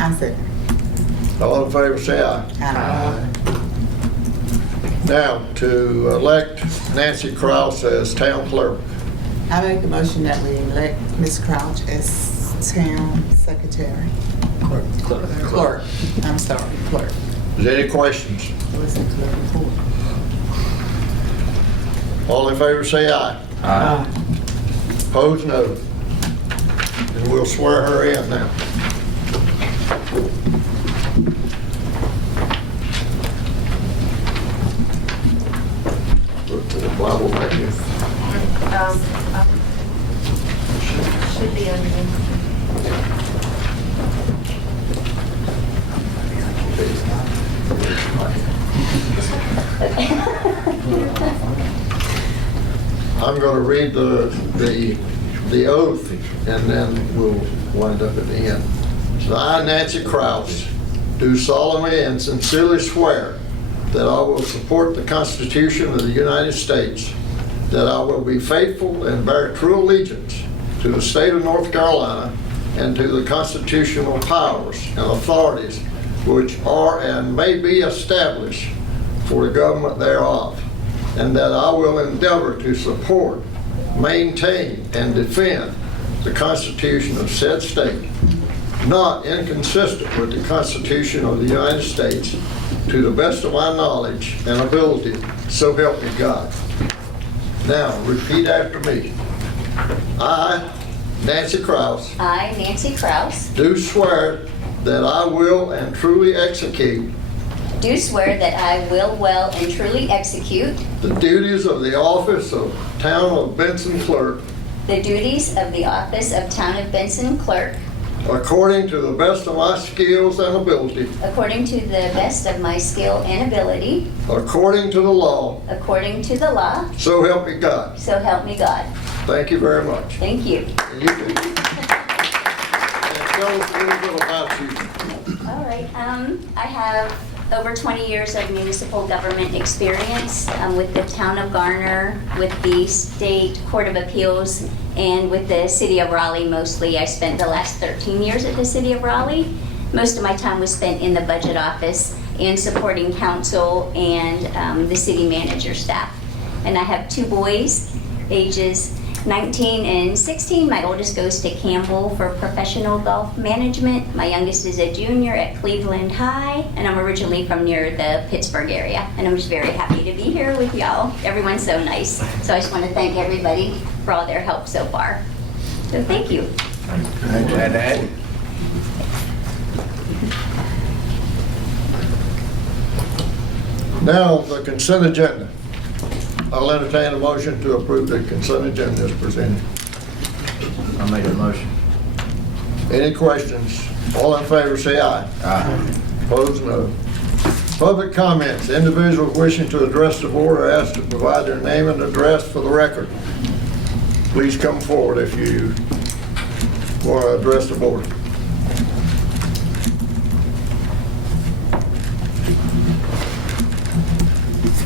I second. All in favor say aye. Aye. Now, to elect Nancy Krause as town clerk. I make a motion that we elect Ms. Crouch as town secretary. Clerk. I'm sorry, clerk. Is there any questions? I wasn't clerk before. All in favor say aye. Aye. Opposed, no. And we'll swear her in now. Look to the Bible right here. Should be underneath. I'm going to read the oath, and then we'll wind up at the end. So I, Nancy Krause, do solemnly and sincerely swear that I will support the Constitution of the United States, that I will be faithful and bear true allegiance to the state of North Carolina and to the constitutional powers and authorities which are and may be established for the government thereof, and that I will endeavor to support, maintain, and defend the Constitution of said state, not inconsistent with the Constitution of the United States, to the best of my knowledge and ability, so help me God. Now, repeat after me. I, Nancy Krause, I, Nancy Krause, do swear that I will and truly execute do swear that I will well and truly execute the duties of the office of Town of Benson Clerk the duties of the office of Town of Benson Clerk according to the best of my skills and ability, according to the best of my skill and ability, according to the law, according to the law, so help me God. so help me God. Thank you very much. Thank you. And you too. And tell us a little bit about you. All right. I have over 20 years of municipal government experience with the town of Garner, with the State Court of Appeals, and with the city of Raleigh mostly. I spent the last 13 years at the city of Raleigh. Most of my time was spent in the budget office and supporting council and the city manager staff. And I have two boys, ages 19 and 16. My oldest goes to Campbell for professional golf management. My youngest is a junior at Cleveland High, and I'm originally from near the Pittsburgh area. And I'm just very happy to be here with y'all. Everyone's so nice. So I just want to thank everybody for all their help so far. So thank you. Glad to have you. Now, the consent agenda. I'll entertain a motion to approve the consent agenda as presented. I make a motion. Any questions? All in favor say aye. Aye. Opposed, no. Public comments. Individuals wishing to address the board are asked to provide their name and address for the record. Please come forward if you want to address the board.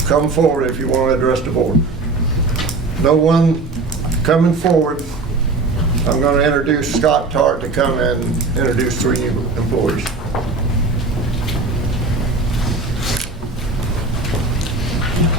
Come forward if you want to address the board. No one coming forward. I'm going to introduce Scott Tart to come and introduce three new employees.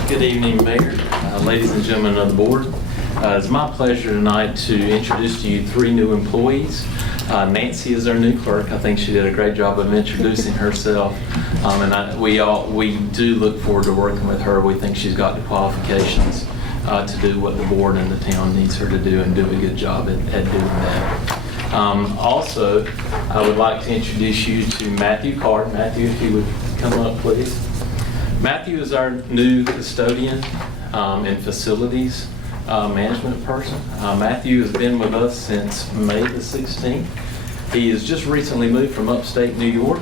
Good evening, Mayor, ladies and gentlemen of the board. It's my pleasure tonight to introduce to you three new employees. Nancy is our new clerk. I think she did a great job of introducing herself, and we do look forward to working with her. We think she's got the qualifications to do what the board and the town needs her to do, and do a good job at doing that. Also, I would like to introduce you to Matthew Carr. Matthew, if you would come up, please. Matthew is our new custodian and facilities management person. Matthew has been with us since May the 16th. He has just recently moved from upstate New York.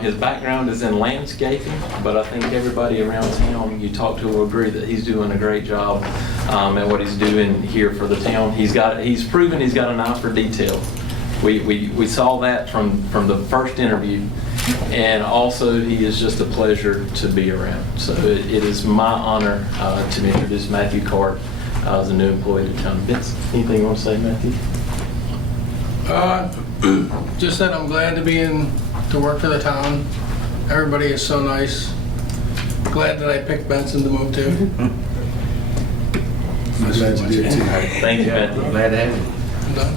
His background is in landscaping, but I think everybody around town you talk to will agree that he's doing a great job at what he's doing here for the town. He's proven he's got an eye for detail. We saw that from the first interview, and also he is just a pleasure to be around. So it is my honor to introduce Matthew Cart as a new employee to Town of Benson. Anything you want to say, Matthew? Just that I'm glad to be in to work for the town. Everybody is so nice. Glad that I picked Benson to move to. I'm glad you did too. Thank you, Beth. Glad to have you. I'm done.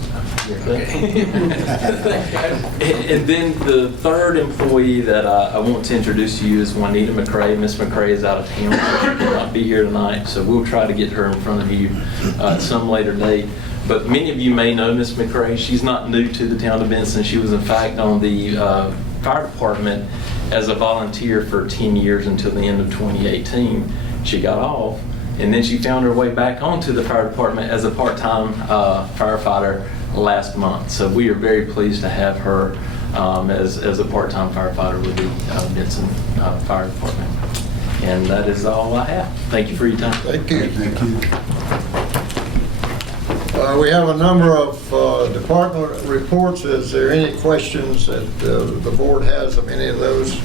And then the third employee that I want to introduce to you is Juanita McCrae. Miss McCrae is out of town, so she cannot be here tonight, so we'll try to get her in front of you at some later date. But many of you may know Miss McCrae. She's not new to the town of Benson. She was in fact on the fire department as a volunteer for 10 years until the end of 2018. She got off, and then she found her way back onto the fire department as a part-time firefighter last month. So we are very pleased to have her as a part-time firefighter with the Benson Fire Department. And that is all I have. Thank you for your time. Thank you. Thank you. We have a number of department reports. Is there any questions that the board has of any of those?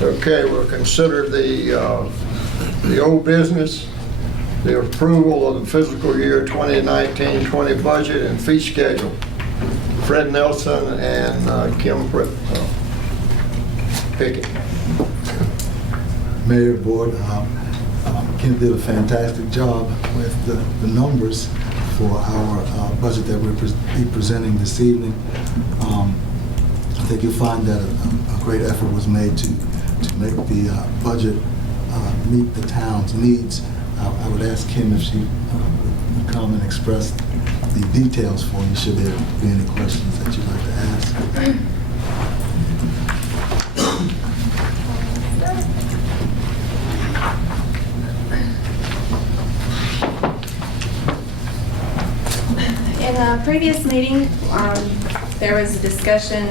Okay, we'll consider the old business, the approval of the fiscal year 2019-20 budget and fee schedule. Fred Nelson and Kim Pickett. Mayor, board, Kim did a fantastic job with the numbers for our budget that we're be presenting this evening. I think you'll find that a great effort was made to make the budget meet the town's needs. I would ask Kim if she would come and express the details for you, should there be any questions that you'd like to ask. In a previous meeting, there was a discussion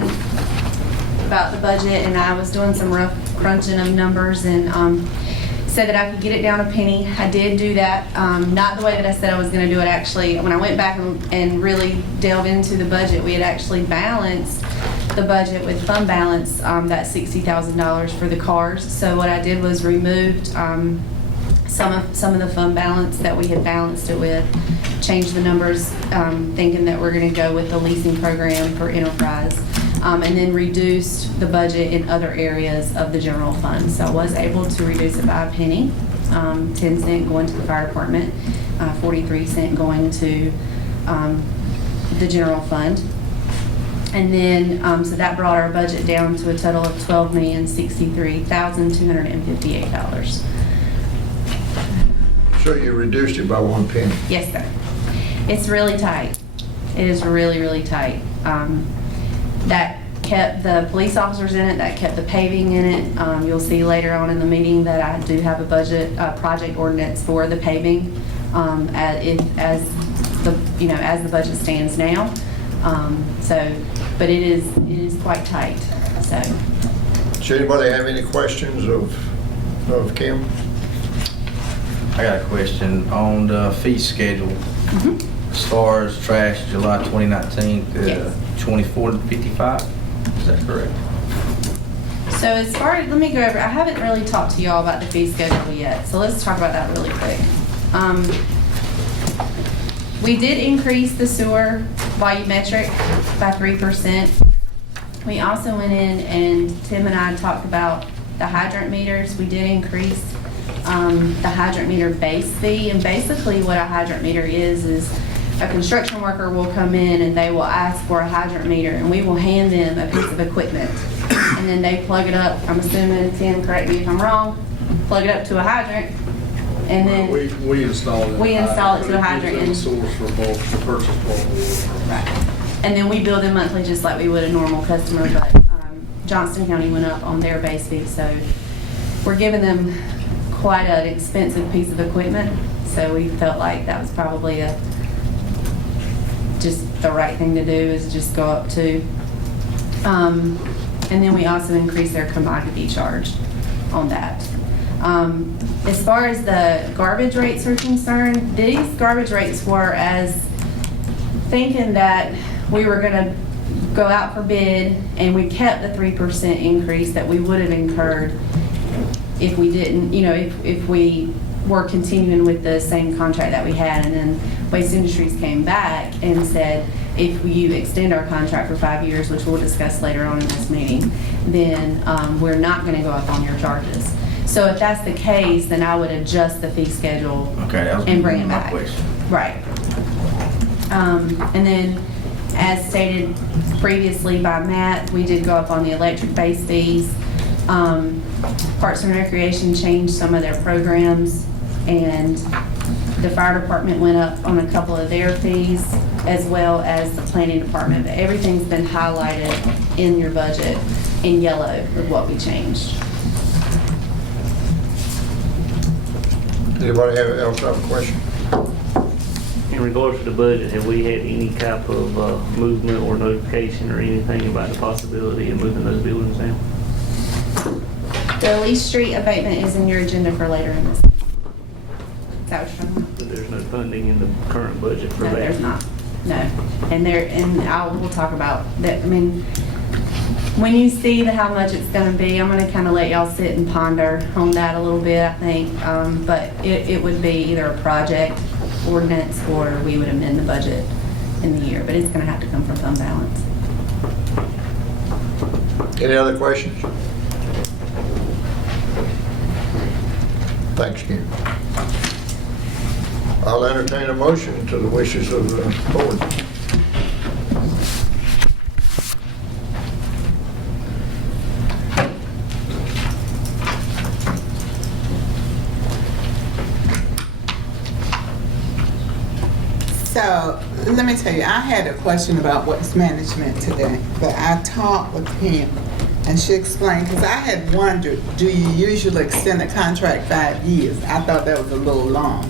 about the budget, and I was doing some rough crunching of numbers and said that I could get it down a penny. I did do that, not the way that I said I was going to do it. Actually, when I went back and really delved into the budget, we had actually balanced the budget with fund balance, that $60,000 for the cars. So what I did was removed some of the fund balance that we had balanced it with, changed the numbers, thinking that we're going to go with the leasing program for enterprise. And then reduced the budget in other areas of the general fund. So I was able to reduce it by a penny, 10 cents going to the fire department, 43 cents going to the general fund. And then, so that brought our budget down to a total of $12,063,258. So you reduced it by 1 penny. Yes, sir. It's really tight. It is really, really tight. That kept the police officers in it, that kept the paving in it. You'll see later on in the meeting that I do have a budget project ordinance for the paving as the budget stands now. But it is quite tight. So. Does anybody have any questions of Kim? I got a question on the fee schedule. As far as trash, July 2019, Yes. 24 to 55, is that correct? So as far as, let me go over, I haven't really talked to y'all about the fee schedule yet, so let's talk about that really quick. We did increase the sewer volumetric by 3%. We also went in and Tim and I talked about the hydrant meters. We did increase the hydrant meter base fee, and basically what a hydrant meter is a construction worker will come in and they will ask for a hydrant meter, and we will hand them a piece of equipment, and then they plug it up. I'm assuming, Tim, correct me if I'm wrong, plug it up to a hydrant, and then We install it. We install it to a hydrant And and- source for bulk, to purchase bulk water. right, and then we bill them monthly just like we would a normal customer. But Johnston County went up on their base fee, so we're giving them quite an expensive piece of equipment. So we felt like that was probably just the right thing to do, is just go up to. And then we also increased their commodity charge on that. As far as the garbage rates are concerned, these garbage rates were as thinking that we were gonna go out for bid, and we kept the 3% increase that we would have incurred if we didn't, you know, if we were continuing with the same contract that we had, and then Waste Industries came back and said, if you extend our contract for 5 years, which we'll discuss later on in this meeting, then we're not gonna go up on your charges. So if that's the case, then I would adjust the fee schedule Okay, that was and bring it my back. question. Right. And then, as stated previously by Matt, we did go up on the electric-based fees. Parks and Recreation changed some of their programs, and the fire department went up on a couple of their fees, as well as the planning department. But everything's been highlighted in your budget in yellow of what we changed. Anybody else have a question? In regards to the budget, have we had any type of movement or notification or anything about the possibility of moving those buildings down? The Lee Street abatement is in your agenda for later in this. Is that what you're talking about? But there's no funding in the current budget for No, that? there's not. No. And we'll talk about that. I mean, when you see how much it's gonna be, I'm gonna kind of let y'all sit and ponder on that a little bit, I think. But it would be either a project ordinance, or we would amend the budget in the year, but it's gonna have to come from fund balance. Any other questions? Thanks, Ken. I'll entertain a motion to the wishes of the board. So, let me tell you, I had a question about waste management today, but I talked with Pam, and she explained, because I had wondered, do you usually extend a contract 5 years? I thought that was a little long.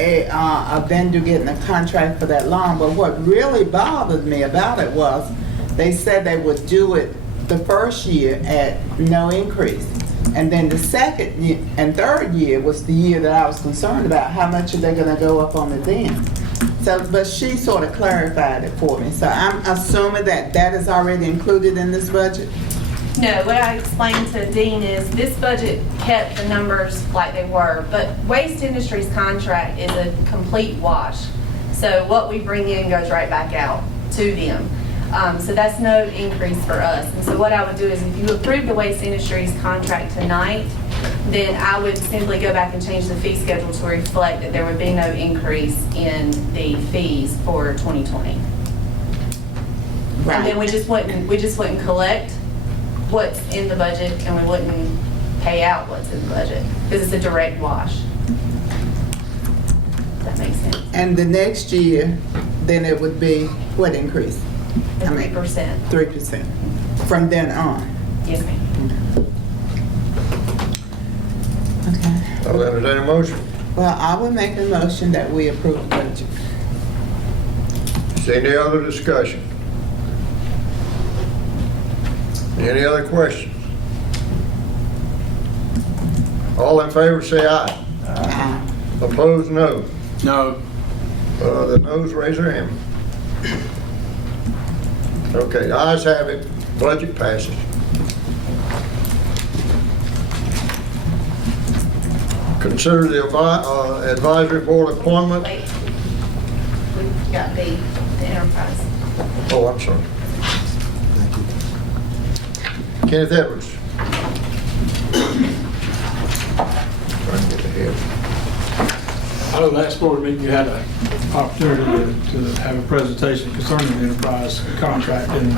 A vendor getting a contract for that long, but what really bothered me about it was, they said they would do it the first year at no increase. And then the second and third year was the year that I was concerned about, how much are they gonna go up on it then? So, but she sort of clarified it for me. So I'm assuming that that is already included in this budget? No, what I explained to Dean is this budget kept the numbers like they were, but Waste Industries contract is a complete wash. So what we bring in goes right back out to them. So that's no increase for us. And so what I would do is, if you approve the Waste Industries contract tonight, then I would simply go back and change the fee schedule to reflect that there would be no increase in the fees for 2020. And then we just wouldn't collect what's in the budget, and we wouldn't pay out what's in the budget, because it's a direct wash. Does that make sense? And the next year, then it would be what increase? 3%. 3%. From then on. Yes, ma'am. Okay. I'll entertain a motion. Well, I will make a motion that we approve the budget. Is there any other discussion? Any other questions? All in favor say aye. Aye. Opposed, no. No. The noes raise their hand. Okay, the ayes have it. Budget passes. Consider the advisory board appointment. Wait. We've got the enterprise. Oh, I'm sorry. Thank you. Kenneth Edwards. Trying to get ahead. I know last board meeting, you had an opportunity to have a presentation concerning the enterprise contract and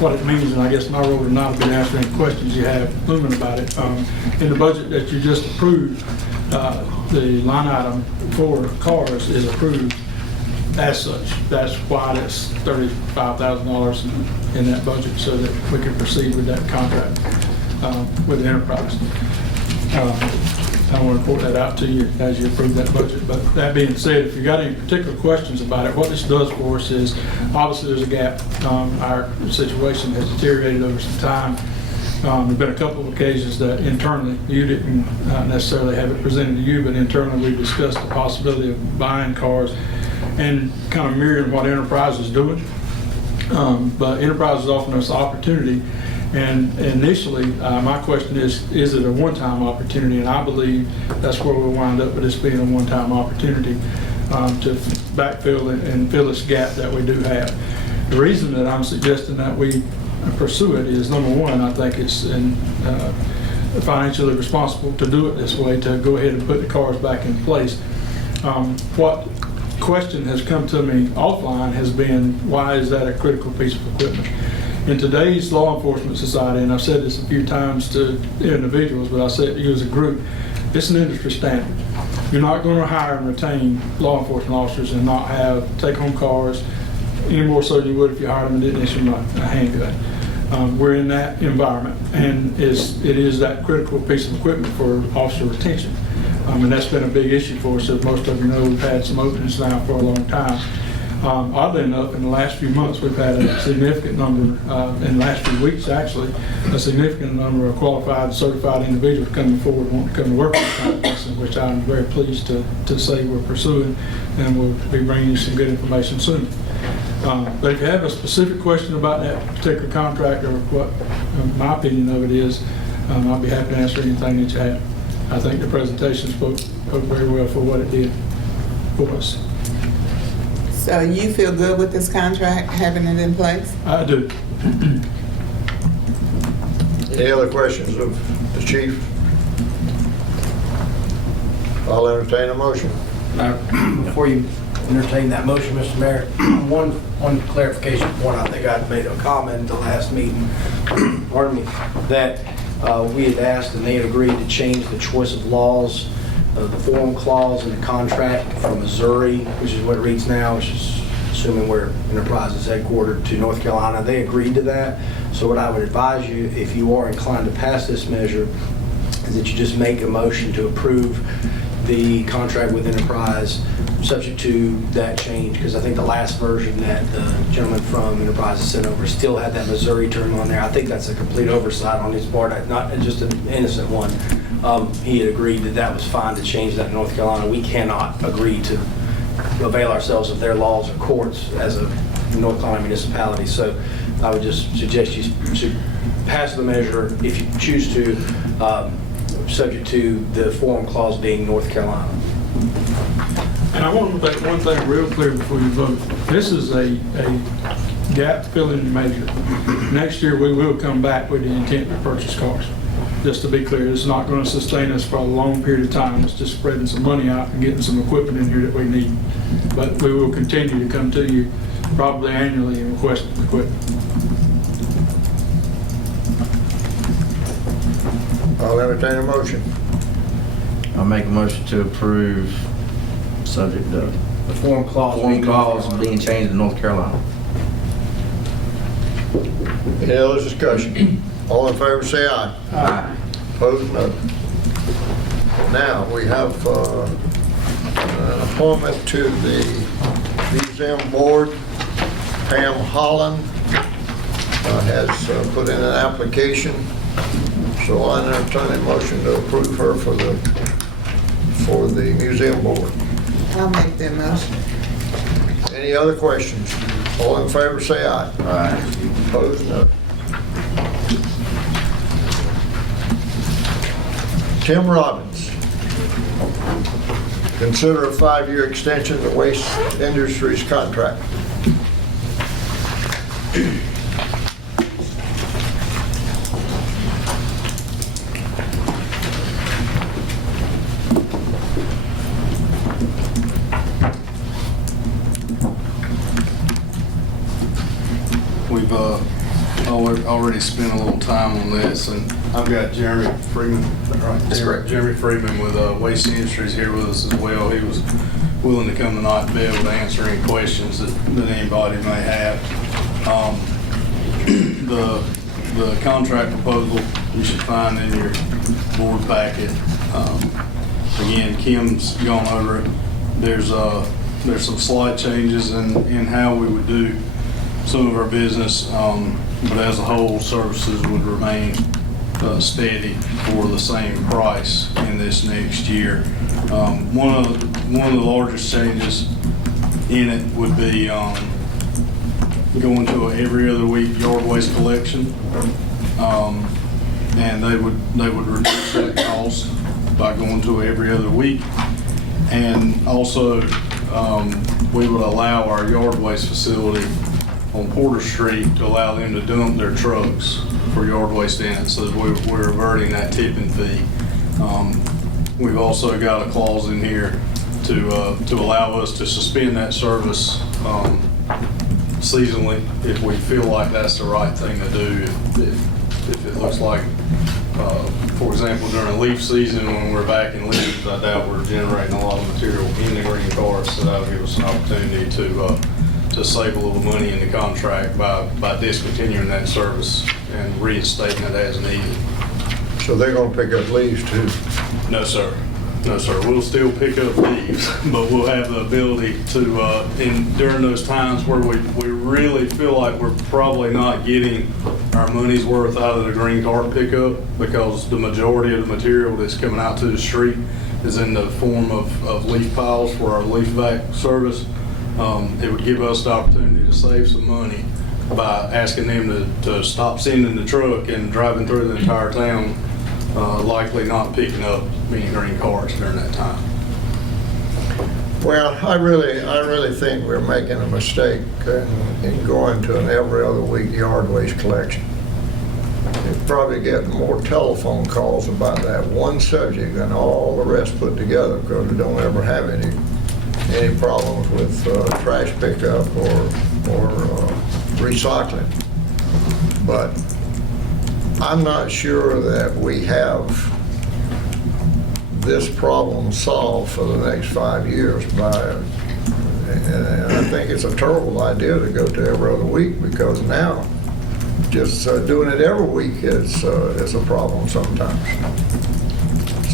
what it means, and I guess my role would not have been answering any questions you have looming about it. In the budget that you just approved, the line item for cars is approved as such. That's why that's $35,000 in that budget, so that we can proceed with that contract with the enterprise. I want to report that out to you as you approve that budget. But that being said, if you got any particular questions about it, what this does for us is, obviously there's a gap. Our situation has deteriorated over some time. There've been a couple of occasions that internally, you didn't necessarily have it presented to you, but internally we discussed the possibility of buying cars and kind of mirroring what Enterprise is doing. But Enterprise is offering us the opportunity, And initially, my question is it a one-time opportunity? And I believe that's where we'll wind up with this being a one-time opportunity to backfill and fill this gap that we do have. The reason that I'm suggesting that we pursue it is, number one, I think it's financially responsible to do it this way, to go ahead and put the cars back in place. What question has come to me offline has been, why is that a critical piece of equipment? In today's law enforcement society, and I've said this a few times to individuals, but I say it to you as a group, it's an industry standard. You're not going to hire and retain law enforcement officers and not have take-home cars any more so than you would if you hired them and didn't issue them a handgun. We're in that environment, and it is that critical piece of equipment for officer retention. And that's been a big issue for us. As most of you know, we've had some openings now for a long time. Oddly enough, in the last few months, we've had a significant number, in the last few weeks actually, a significant number of qualified, certified individuals coming forward wanting to come to work with Benson, which I'm very pleased to say we're pursuing, and we'll be bringing you some good information soon. But if you have a specific question about that particular contract or what my opinion of it is, I'll be happy to answer anything that you have. I think the presentation spoke very well for what it did for us. So you feel good with this contract, having it in place? I do. Any other questions of the chief? I'll entertain a motion. Before you entertain that motion, Mr. Mayor, one clarification point. I think I made a comment at the last meeting, pardon me, that we had asked and they had agreed to change the choice of laws, the forum clause in the contract from Missouri, which is what it reads now, which is assuming where Enterprise is headquartered, to North Carolina. They agreed to that. So what I would advise you, if you are inclined to pass this measure, is that you just make a motion to approve the contract with Enterprise subject to that change, because I think the last version that the gentleman from Enterprise has sent over still had that Missouri term on there. I think that's a complete oversight on his part, not just an innocent one. He had agreed that that was fine to change that in North Carolina. We cannot agree to avail ourselves of their laws or courts as a North Carolina municipality. So I would just suggest you should pass the measure if you choose to, subject to the forum clause being North Carolina. And I want to make one thing real clear before you vote. This is a gap filling measure. Next year, we will come back with the intent to purchase cars. Just to be clear, it's not going to sustain us for a long period of time. It's just spreading some money out and getting some equipment in here that we need. But we will continue to come to you probably annually and request equipment. I'll entertain a motion. I'll make a motion to approve, subject to The forum clause. being changed to North Carolina. Any other discussion? All in favor say aye. Aye. Opposed, no. Now, we have an appointment to the museum board. Pam Holland has put in an application, so I entertain a motion to approve her for the museum board. I'll make that motion. Any other questions? All in favor say aye. Aye. Opposed, no. Tim Robbins. Consider a 5-year extension of the Waste Industries contract. We've already spent a little time on this, and I've got Jeremy Freeman, right? That's correct. Jeremy Freeman with Waste Industries here with us as well. He was willing to come tonight to be able to answer any questions that anybody may have. The contract proposal you should find in your board packet. Again, Kim's gone over it. There's some slight changes in how we would do some of our business, but as a whole, services would remain steady for the same price in this next year. One of the largest changes in it would be going to a every other week yard waste collection. And they would reduce that cost by going to every other week. And also, we would allow our yard waste facility on Porter Street to allow them to dump their trucks for yard waste in it, so that we're reverting that tipping fee. We've also got a clause in here to allow us to suspend that service seasonally if we feel like that's the right thing to do. If it looks like, for example, during leaf season when we're back in leaves, I doubt we're generating a lot of material in the green carts, so that'll give us an opportunity to save a little money in the contract by discontinuing that service and reinstating it as needed. So they're gonna pick up leaves too? No, sir. No, sir. We'll still pick up leaves, but we'll have the ability to, during those times where we really feel like we're probably not getting our money's worth out of the green cart pickup, because the majority of the material that's coming out to the street is in the form of leaf piles for our leaf vac service. It would give us the opportunity to save some money by asking them to stop sending the truck and driving through the entire town, likely not picking up any green carts during that time. Well, I really think we're making a mistake in going to an every other week yard waste collection. You're probably getting more telephone calls about that one subject than all the rest put together, because we don't ever have any problems with trash pickup or recycling. But I'm not sure that we have this problem solved for the next 5 years and I think it's a terrible idea to go to every other week, because now just doing it every week is a problem sometimes.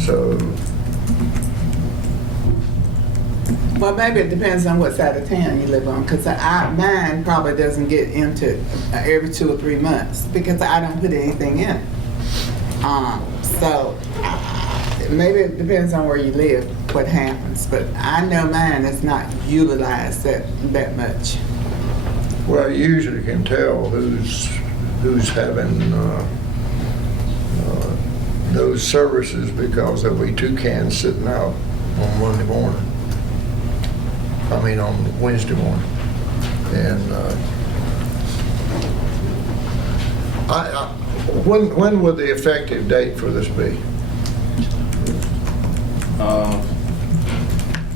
So, Well, maybe it depends on what side of town you live on, because mine probably doesn't get into every 2 or 3 months because I don't put anything in it. So maybe it depends on where you live, what happens, but I know mine is not utilized that much. well, you usually can tell who's having those services because there'll be 2 cans sitting out on Monday morning. I mean, on Wednesday morning. And when would the effective date for this be?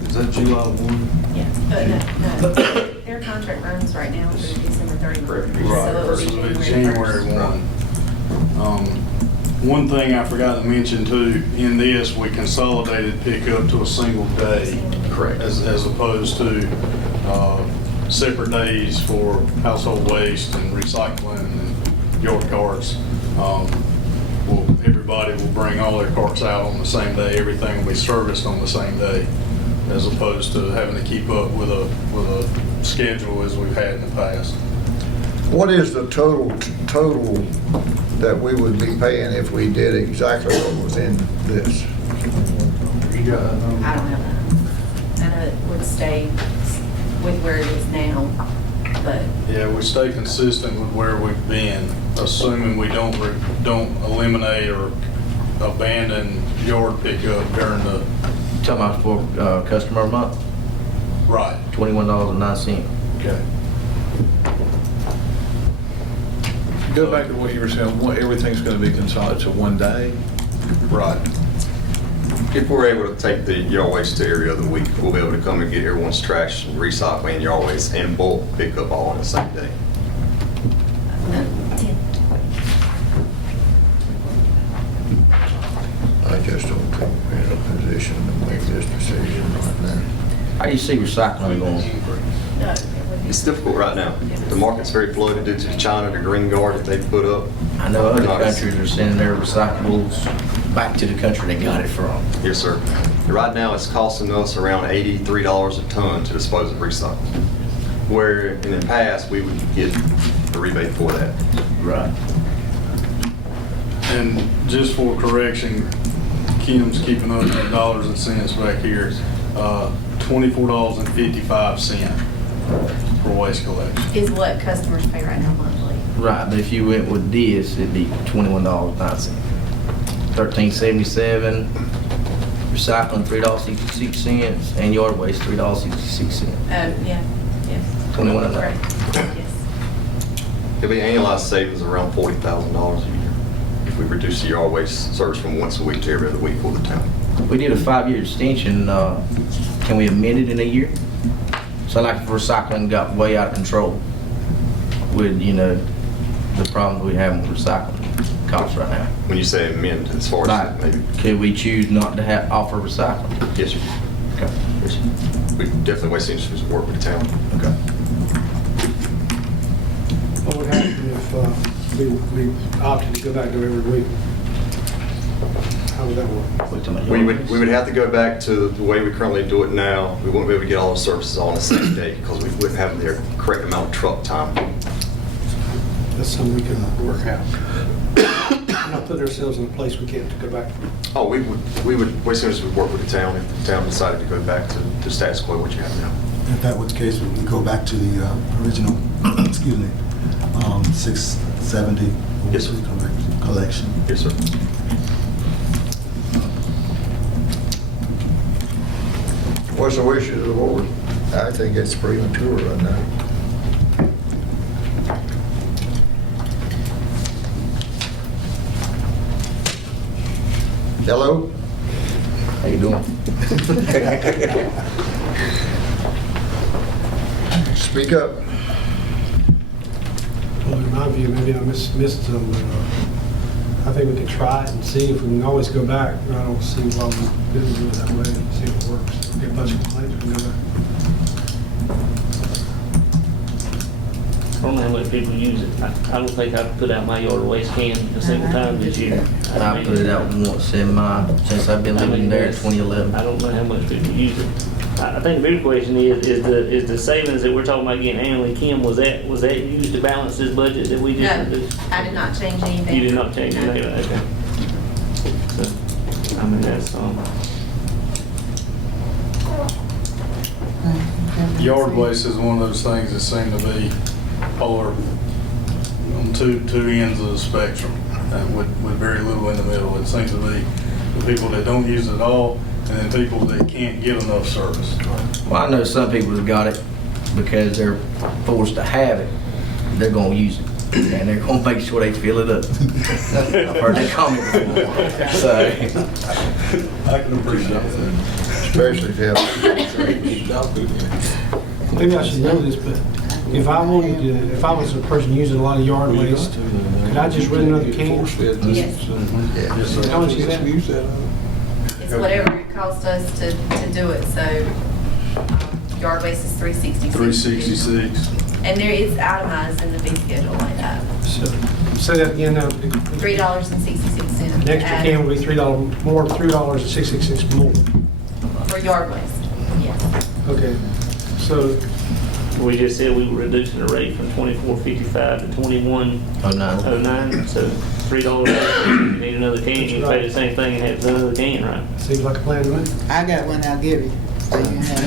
Is that July 1? Yes, but no, their contract runs right now through December 31st. Right, So so it'll be it's January 1. One thing I forgot to mention too, in this, we consolidated pickup to a single day. Correct. As opposed to separate days for household waste and recycling and yard carts. Everybody will bring all their carts out on the same day. Everything will be serviced on the same day, as opposed to having to keep up with a schedule as we've had in the past. What is the total that we would be paying if we did exactly what was in this? You got that number? I don't have that. I know it would stay with where it is now, but Yeah, we stay consistent with where we've been, assuming we don't eliminate or abandon yard pickup during the. Talking about for customer a month, Right. $21.09. Okay. Go back to what you were saying, everything's going to be consolidated to one day? Right. If we're able to take the yard waste to every other week, we'll be able to come and get everyone's trash and recycling yard waste and bulk pickup all on the same day. I just don't think we're in a position to make this decision right now. How do you see recycling going? It's difficult right now. The market's very flooded due to China, the green guard that they put up. I know other countries are sending their recyclables back to the country they got it from. Yes, sir. Right now, it's costing us around $83 a ton to dispose of recycling, where in the past, we would get a rebate for that. Right. And just for correction, Kim's keeping up the dollars and cents back here. $24.55 for waste collection. is what customers pay right now monthly. Right, but if you went with this, it'd be $21.09. $13.77, recycling $3.66, and yard waste $3.66. Yeah, yes. 21 and Correct. Yes. It'll be annualized savings around $40,000 a year if we reduce the yard waste service from once a week to every other week for the town. We did a 5-year extension, can we amend it in a year? So like if recycling got way out of control with, the problems we have with recycling costs right now. When you say amend, as far as Right. maybe, Could we choose not to offer recycling? yes, sir. Okay. Yes, sir. We definitely waste industries work with the town. Okay. What would happen if we opted to go back to every week? How would that work? We would have to go back to the way we currently do it now. We wouldn't be able to get all the services on the same day because we wouldn't have the correct amount of truck time. That's something we can work out. Not put ourselves in a place we can't go back. Oh, we would, waste industries would work with the town if the town decided to go back to the status quo, what you have now. If that was the case, we would go back to the original, excuse me, 670. Yes, sir. Collection. Yes, sir. What's the wishes of the board? I think it's premature right now. Hello? How you doing? Speak up. Well, in my view, maybe I missed some, but I think we could try it and see if we can always go back. I don't see why we couldn't do it that way and see if it works. Get a bunch of complaints, we can go back. I don't know how much people use it. I don't think I've put out my yard waste can a single time this year. I put it out once since I've been living there in 2011. I don't know how much people use it. I think the bigger question is the savings that we're talking about getting annually, Kim, was that used to balance this budget that we just No, reduced? I did not change anything. You did not change No. anything, okay. So, I mean, that's, Yard waste is one of those things that seem to be polar on two ends of the spectrum, with very little in the middle. It seems to be the people that don't use it at all, and then people that can't get enough service. Well, I know some people have got it because they're forced to have it. They're going to use it, and they're going to make sure they fill it up. I've heard that comment before. So, I can appreciate that. Especially if you have. Maybe I should know this, but if I wanted to, if I was a person using a lot of yard waste, could I just rent another can? Yes. How much is that? It's whatever it costs us to do it, so yard waste is $3.66. $3.66. And there is itemized in the fee schedule like that. So, say that again now. $3.66. An extra can would be $3 more, $3.66 more. For yard waste, yes. Okay, so, we just said we were reducing the rate from $24.55 to $21.09, so $3. You need another can, you can pay the same thing and have another can, right? seems like a plan to me. I got one I'll give you. So you can have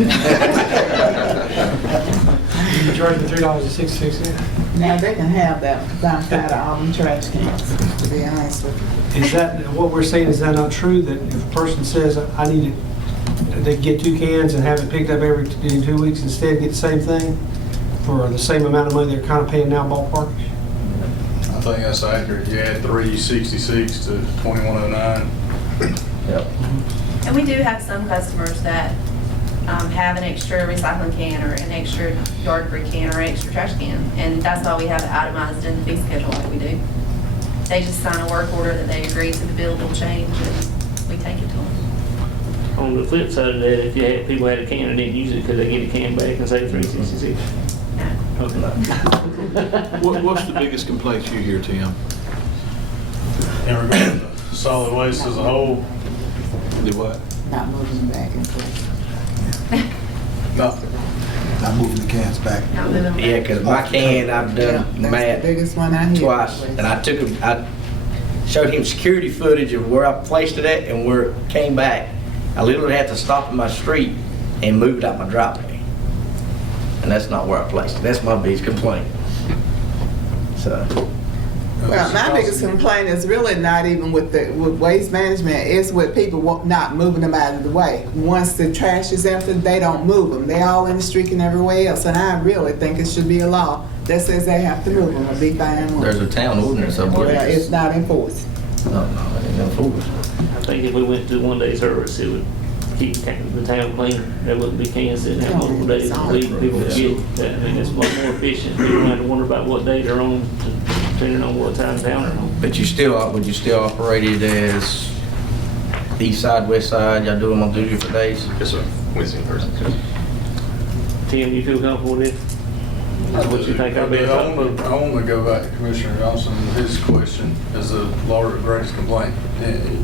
You charge me $3.66 it. Now, they can have that outside of all them trash cans, to be honest with you. Is that, what we're saying, is that not true? That if a person says, I need it, they get 2 cans and have it picked up in 2 weeks, instead get the same thing for the same amount of money they're kind of paying now ballpark? I think that's accurate. You add $3.66 to $21.09. yep. And we do have some customers that have an extra recycling can or an extra yard debris can or an extra trash can. And that's why we have it itemized in the fee schedule like we do. They just sign a work order that they agree to the bill will change and we take it to them. On the flip side of that, if you had, people had a can and didn't use it, could they get a can back and say $3.66? Okay. What's the biggest complaints you hear, Tim? In regard to solid waste as a whole, Do what? Not moving back and forth. nothing. Not moving the cans back. Not moving them Yeah, back. because my can, I've Yeah, done that's Matt the biggest one I hear. twice, and I showed him security footage of where I placed it at and where it came back. I literally had to stop in my street and move it out my driveway. And that's not where I placed it. That's my biggest complaint. So, Well, my biggest complaint is really not even with waste management, it's with people not moving them out of the way. Once the trash is emptied, they don't move them. They all in the street and everywhere else, and I really think it should be a law that says they have to move them or be fined. there's a town ordinance, I believe. Well, it's not enforced. No, it ain't enforced. I think if we went to one day service, it would keep the town cleaner. There wouldn't be cans sitting out multiple days a week. People would get that. I mean, it's much more efficient. People don't have to wonder about what day they're on, depending on what time of town they're on. But would you still operate it as east side, west side? Y'all do them on 2 different days? Yes, sir. Wednesday and Thursday. Tim, you feel comfortable with it? What you think I'll be I want to go back to Commissioner Johnson, his question is the greatest complaint.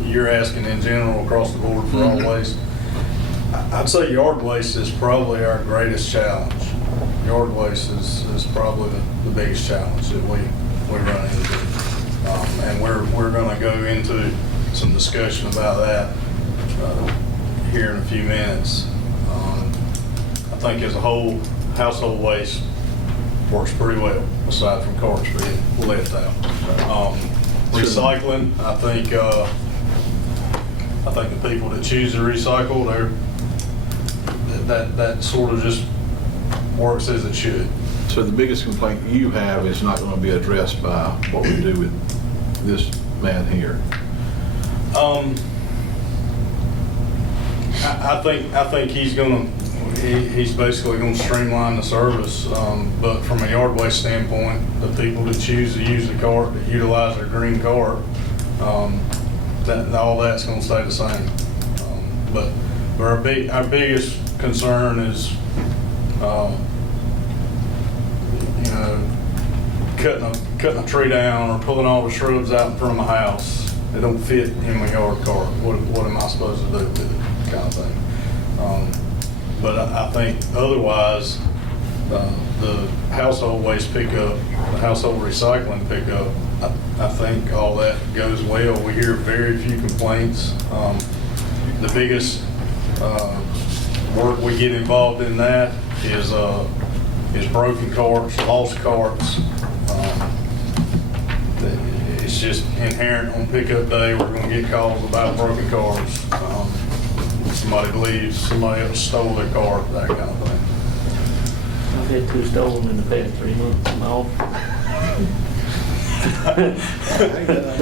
You're asking in general across the board for all waste. I'd say yard waste is probably our greatest challenge. Yard waste is probably the biggest challenge that we run into. And we're going to go into some discussion about that here in a few minutes. I think as a whole, household waste works pretty well, aside from carts being left out. Recycling, I think the people that choose to recycle, that sort of just works as it should. So the biggest complaint you have is not going to be addressed by what we do with this man here? I think he's basically going to streamline the service, but from a yard waste standpoint, the people that choose to use the cart, that utilize their green cart, all that's going to stay the same. But our biggest concern is, cutting a tree down or pulling all the shrubs out in front of my house. They don't fit in my yard cart. What am I supposed to do with it, kind of thing. But I think otherwise, the household waste pickup, the household recycling pickup, I think all that goes well. We hear very few complaints. The biggest work we get involved in that is broken carts, lost carts. It's just inherent on pickup day. We're going to get calls about broken cars. Somebody believes somebody else stole their car, that kind of thing. I've had 2 stolen in the past 3 months. I'm off.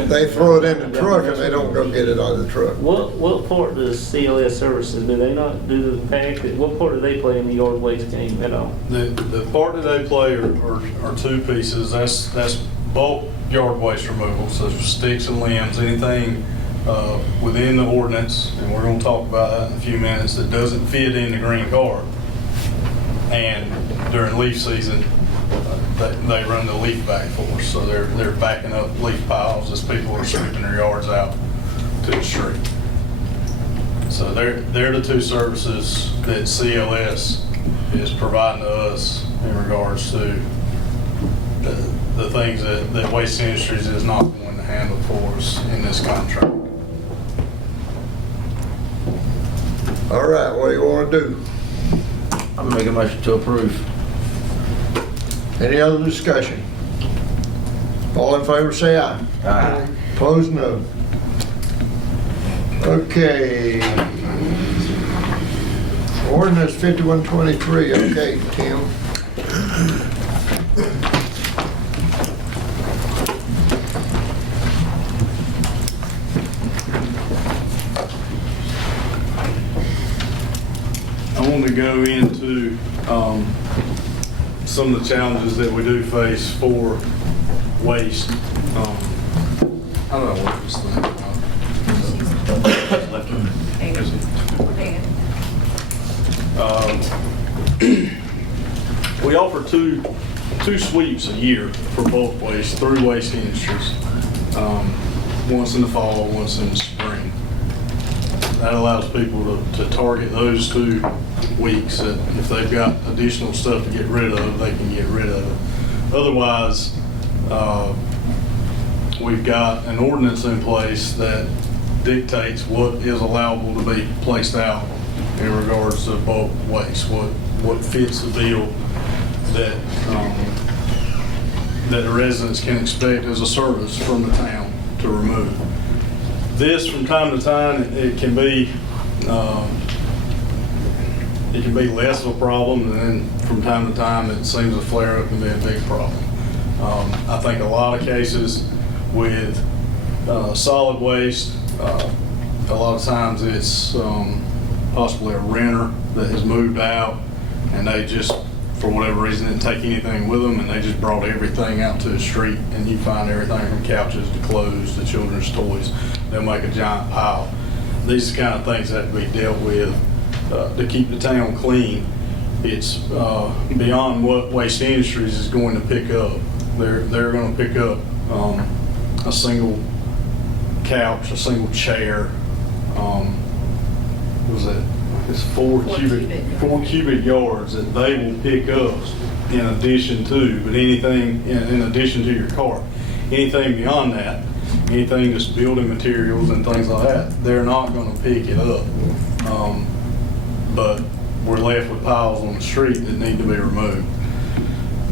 They throw it in the truck and they don't go get it out of the truck. What part does CLS services, do they not do the pack? What part do they play in the yard waste game at all? The part that they play are 2 pieces. That's bulk yard waste removal, so sticks and limbs, anything within the ordinance, and we're going to talk about that in a few minutes, that doesn't fit in the green cart. And during leaf season, they run the leaf back for us, so they're backing up leaf piles as people are sweeping their yards out to the street. So they're the 2 services that CLS is providing to us in regards to the things that Waste Industries is not going to handle for us in this contract. All right, what do you want to do? I'm gonna make a motion to approve. Any other discussion? All in favor say aye. Aye. Opposed, no. Okay. Ordinance 5123, okay, Tim. I want to go into some of the challenges that we do face for waste. I don't know what this thing. We offer two sweeps a year for bulk waste through Waste Industries. Once in the fall, once in the spring. That allows people to target those 2 weeks that if they've got additional stuff to get rid of, they can get rid of it. Otherwise, we've got an ordinance in place that dictates what is allowable to be placed out in regards to bulk waste, what fits the bill that that the residents can expect as a service from the town to remove. This, from time to time, it can be less of a problem, and then from time to time, it seems to flare up and be a big problem. I think a lot of cases with solid waste, a lot of times it's possibly a renter that has moved out, and they just, for whatever reason, didn't take anything with them, and they just brought everything out to the street, and you find everything from couches to clothes to children's toys. They'll make a giant pile. These kind of things have to be dealt with to keep the town clean. It's beyond what Waste Industries is going to pick up. They're going to pick up a single couch, a single chair. What was that? It's 4 cubic yards that they will pick up in addition to, but anything in addition to your car. Anything beyond that, anything that's building materials and things like that, they're not going to pick it up. But we're left with piles on the street that need to be removed.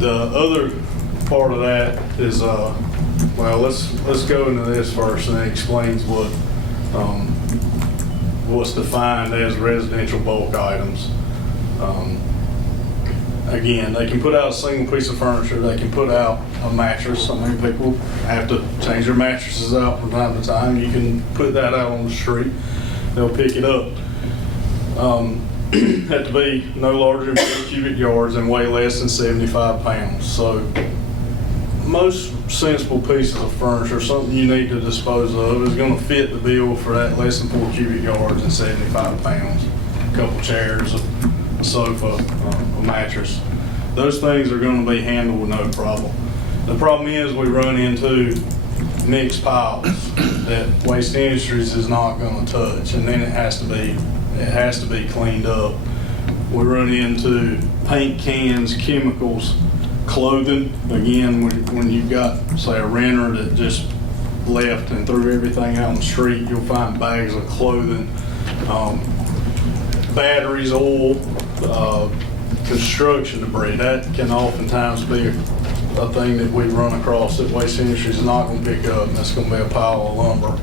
The other part of that is, well, let's go into this first, and it explains what's defined as residential bulk items. Again, they can put out a single piece of furniture. They can put out a mattress. I mean, people have to change their mattresses out from time to time. You can put that out on the street. They'll pick it up. Have to be no larger than 4 cubic yards and weigh less than 75 pounds. So most sensible pieces of furniture, something you need to dispose of, is going to fit the bill for that less than 4 cubic yards and 75 pounds. A couple chairs, a sofa, a mattress. Those things are going to be handled with no problem. The problem is we run into mixed piles that Waste Industries is not going to touch, and then it has to be cleaned up. We run into paint cans, chemicals, clothing. Again, when you've got, say, a renter that just left and threw everything out on the street, you'll find bags of clothing, batteries, oil, construction debris. That can oftentimes be a thing that we run across that Waste Industries is not going to pick up, and that's going to be a pile of lumber,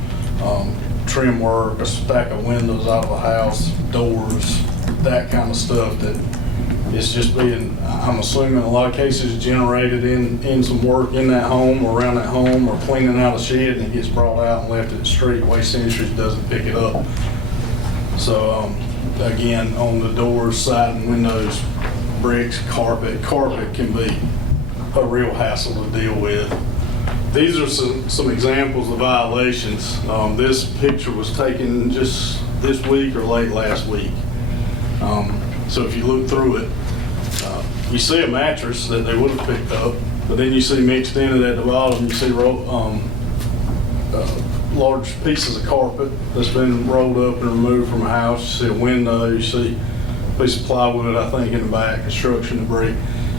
trim work, a stack of windows out of a house, doors, that kind of stuff that is just being, I'm assuming in a lot of cases, generated in some work in that home or around that home or cleaning out a shed, and it gets brought out and left at the street. Waste Industries doesn't pick it up. So again, on the doors, siding, windows, bricks, carpet can be a real hassle to deal with. These are some examples of violations. This picture was taken just this week or late last week. So if you look through it, you see a mattress that they would have picked up, but then you see mixed in it at the bottom, you see large pieces of carpet that's been rolled up and removed from a house. You see a window, you see a piece of plywood, I think, in the back, construction debris.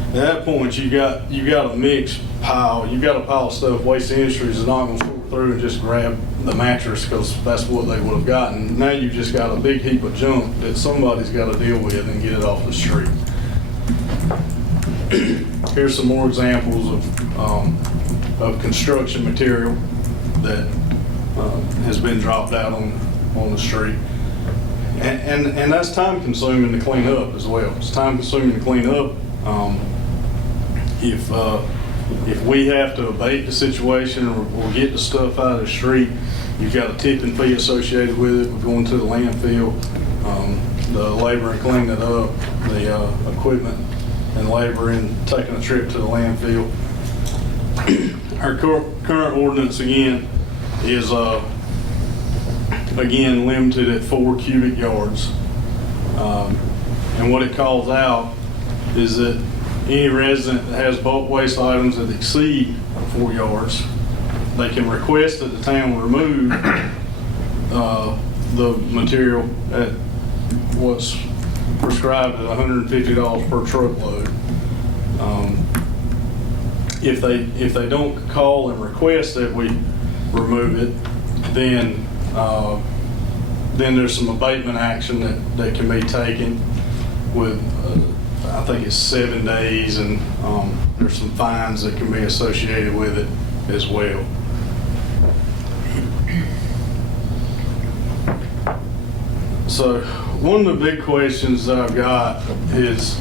At that point, you got a mixed pile. You've got a pile of stuff. Waste Industries is not going to sort through and just grab the mattress because that's what they would have gotten. Now you've just got a big heap of junk that somebody's got to deal with and get it off the street. Here's some more examples of construction material that has been dropped out on the street. And that's time consuming to clean up as well. It's time consuming to clean up. If we have to abate the situation or get the stuff out of the street, you've got a tipping fee associated with it. We're going to the landfill, the labor and cleaning it up, the equipment and labor in taking a trip to the landfill. Our current ordinance again is again limited at 4 cubic yards. And what it calls out is that any resident that has bulk waste items that exceed 4 yards, they can request that the town remove the material at what's prescribed at $150 per truckload. If they don't call and request that we remove it, then there's some abatement action that can be taken with I think it's 7 days, and there's some fines that can be associated with it as well. So one of the big questions that I've got is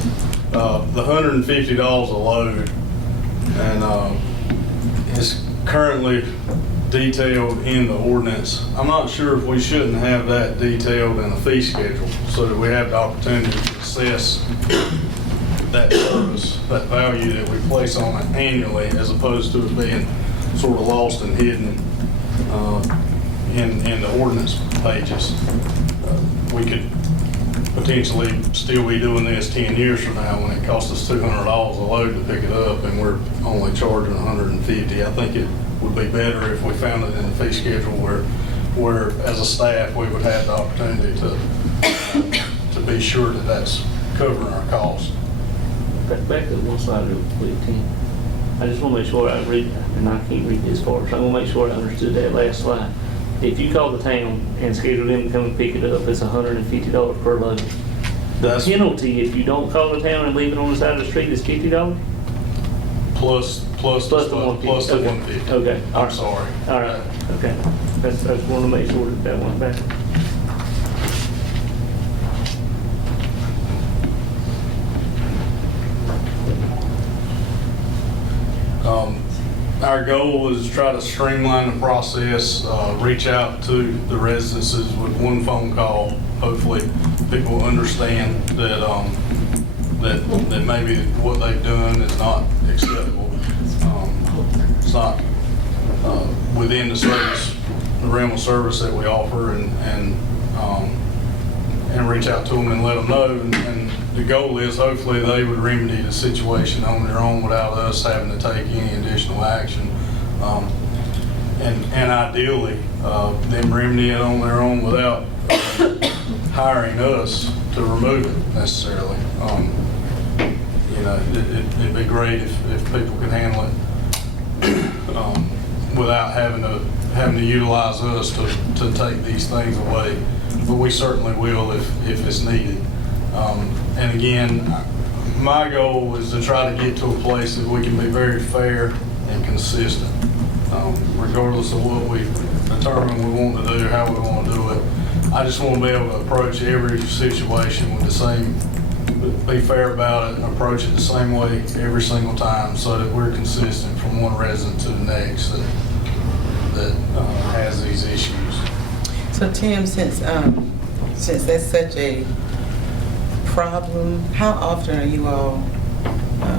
the $150 a load, and it's currently detailed in the ordinance. I'm not sure if we shouldn't have that detailed in a fee schedule so that we have the opportunity to assess that service, that value that we place on it annually, as opposed to it being sort of lost and hidden in the ordinance pages. We could potentially still be doing this 10 years from now when it costs us $200 a load to pick it up and we're only charging $150. I think it would be better if we found it in the fee schedule where as a staff we would have the opportunity to be sure that that's covering our costs. Back to one slide real quick, Tim. I just want to make sure I read, and I can't read this far, so I want to make sure I understood that last slide. If you call the town and schedule them to come and pick it up, it's $150 per load. The penalty, if you don't call the town and leave it on the side of the street, is $50? Plus the 150. Okay. I'm sorry. All right, okay. I just want to make sure that went back. Our goal is to try to streamline the process, reach out to the residences with one phone call. Hopefully, people understand that that maybe what they've done is not acceptable. It's not within the service, the realm of service that we offer, and reach out to them and let them know. And the goal is hopefully they would remedy the situation on their own without us having to take any additional action. And ideally, them remedy it on their own without hiring us to remove it necessarily. You know, it'd be great if people could handle it without having to utilize us to take these things away. But we certainly will if it's needed. And again, my goal is to try to get to a place that we can be very fair and consistent, regardless of what we determine we want to do, how we want to do it. I just want to be able to approach every situation with the same, be fair about it, and approach it the same way every single time so that we're consistent from one resident to the next that has these issues. So Tim, since that's such a problem, how often are you all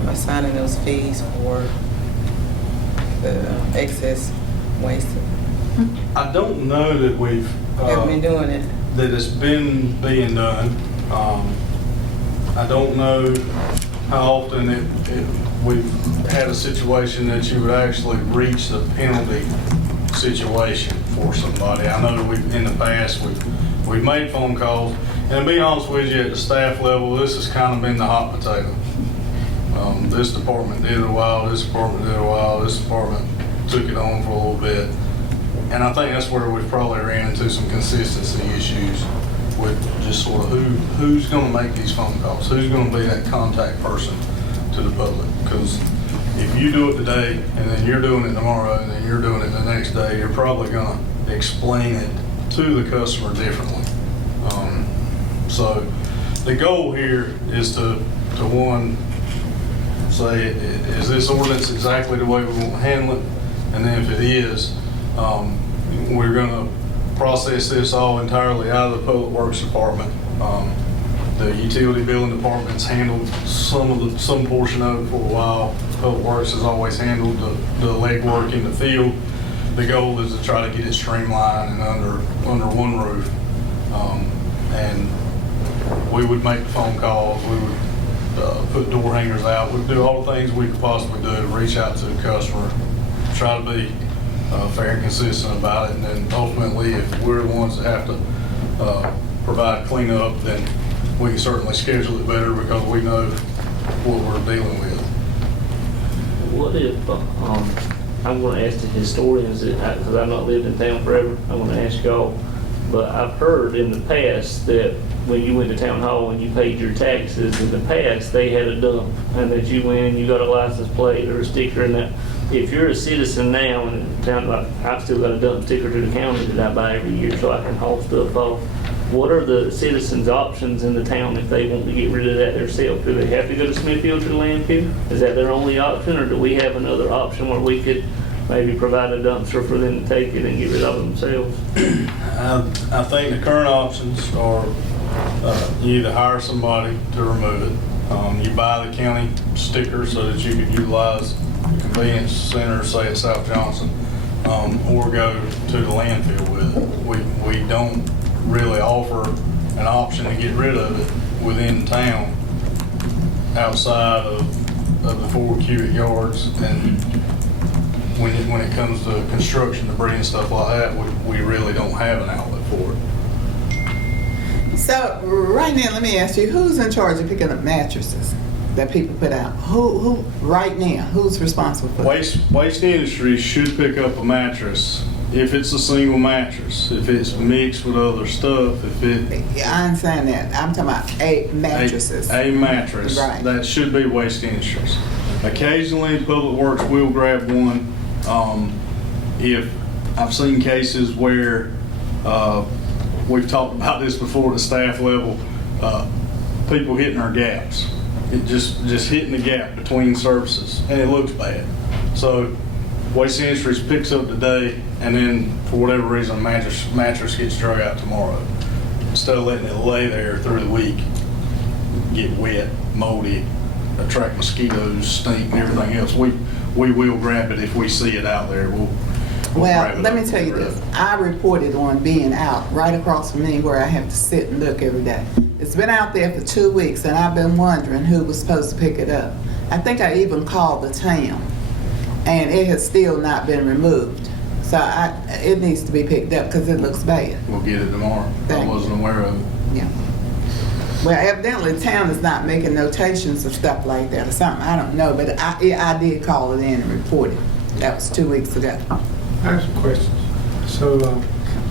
assigning those fees for the excess waste? I don't know that we've Have been doing it? That it's been being done. I don't know how often we've had a situation that you would actually reach the penalty situation for somebody. I know in the past we've made phone calls, and to be honest with you, at the staff level, this has kind of been the hot potato. This department did it a while, this department did it a while, this department took it on for a little bit. And I think that's where we've probably ran into some consistency issues with just sort of who's going to make these phone calls, who's going to be that contact person to the public. Because if you do it today and then you're doing it tomorrow and then you're doing it the next day, you're probably going to explain it to the customer differently. So the goal here is to one, say, is this ordinance exactly the way we want to handle it? And then if it is, we're going to process this all entirely out of the Public Works Department. The utility billing department's handled some portion of it for a while. Public Works has always handled the legwork in the field. The goal is to try to get it streamlined and under one roof. And we would make the phone calls, we would put door hangers out, we'd do all the things we could possibly do to reach out to the customer, try to be fair and consistent about it, and then ultimately, if we're the ones that have to provide cleanup, then we can certainly schedule it better because we know what we're dealing with. What if, I'm going to ask the historians, because I've not lived in town forever, I'm going to ask y'all, But I've heard in the past that when you went to town hall and you paid your taxes, in the past, they had a dump, and that you went, you got a license plate or a sticker, and that if you're a citizen now, and town, like, I've still got a dump sticker to the county that I buy every year so I can haul stuff off. What are the citizens' options in the town if they want to get rid of that themselves? Do they have to go to Smithfield to the landfill? Is that their only option, or do we have another option where we could maybe provide a dumpster for them to take it and get rid of it themselves? I think the current options are you either hire somebody to remove it, you buy the county sticker so that you could utilize the convenience center, say at South Johnson, or go to the landfill with it. We don't really offer an option to get rid of it within town outside of the 4 cubic yards. And when it comes to construction debris and stuff like that, we really don't have an outlet for it. So right now, let me ask you, who's in charge of picking up mattresses that people put out? Who right now, who's responsible for that? Waste Industries should pick up a mattress if it's a single mattress, if it's mixed with other stuff, if it... Yeah, I understand that. I'm talking about mattresses. A mattress. Right. That should be Waste Industries. Occasionally, Public Works will grab one. If I've seen cases where we've talked about this before at the staff level, people hitting our gaps. It just hitting the gap between services, and it looks bad. So Waste Industries picks up today, and then for whatever reason, mattress gets drug out tomorrow. Instead of letting it lay there through the week, get wet, moldy, attract mosquitoes, stink, and everything else, we will grab it if we see it out there. We'll Well, grab it let me up tell and you get rid this. of it. I reported on being out right across from me where I have to sit and look every day. It's been out there for 2 weeks, and I've been wondering who was supposed to pick it up. I think I even called the town, and it has still not been removed. So it needs to be picked up because it looks bad. We'll get it tomorrow. I Thank you. wasn't aware of it. Yeah. Well, evidently the town is not making notations of stuff like that or something. I don't know, but I did call it in and report it. That was 2 weeks ago. I have some questions. So,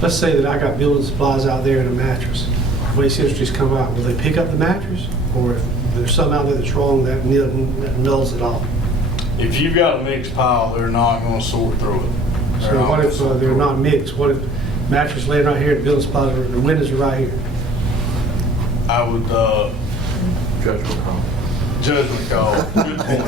let's say that I got building supplies out there and a mattress. Waste Industries come out, will they pick up the mattress? Or if there's something out there that's wrong, that nulls it all? If you've got a mixed pile, they're not going to sort through it. So what if they're not mixed? What if mattress laying right here, the building supplies, the windows are right here? I would, Judgment call. judgment call, good point.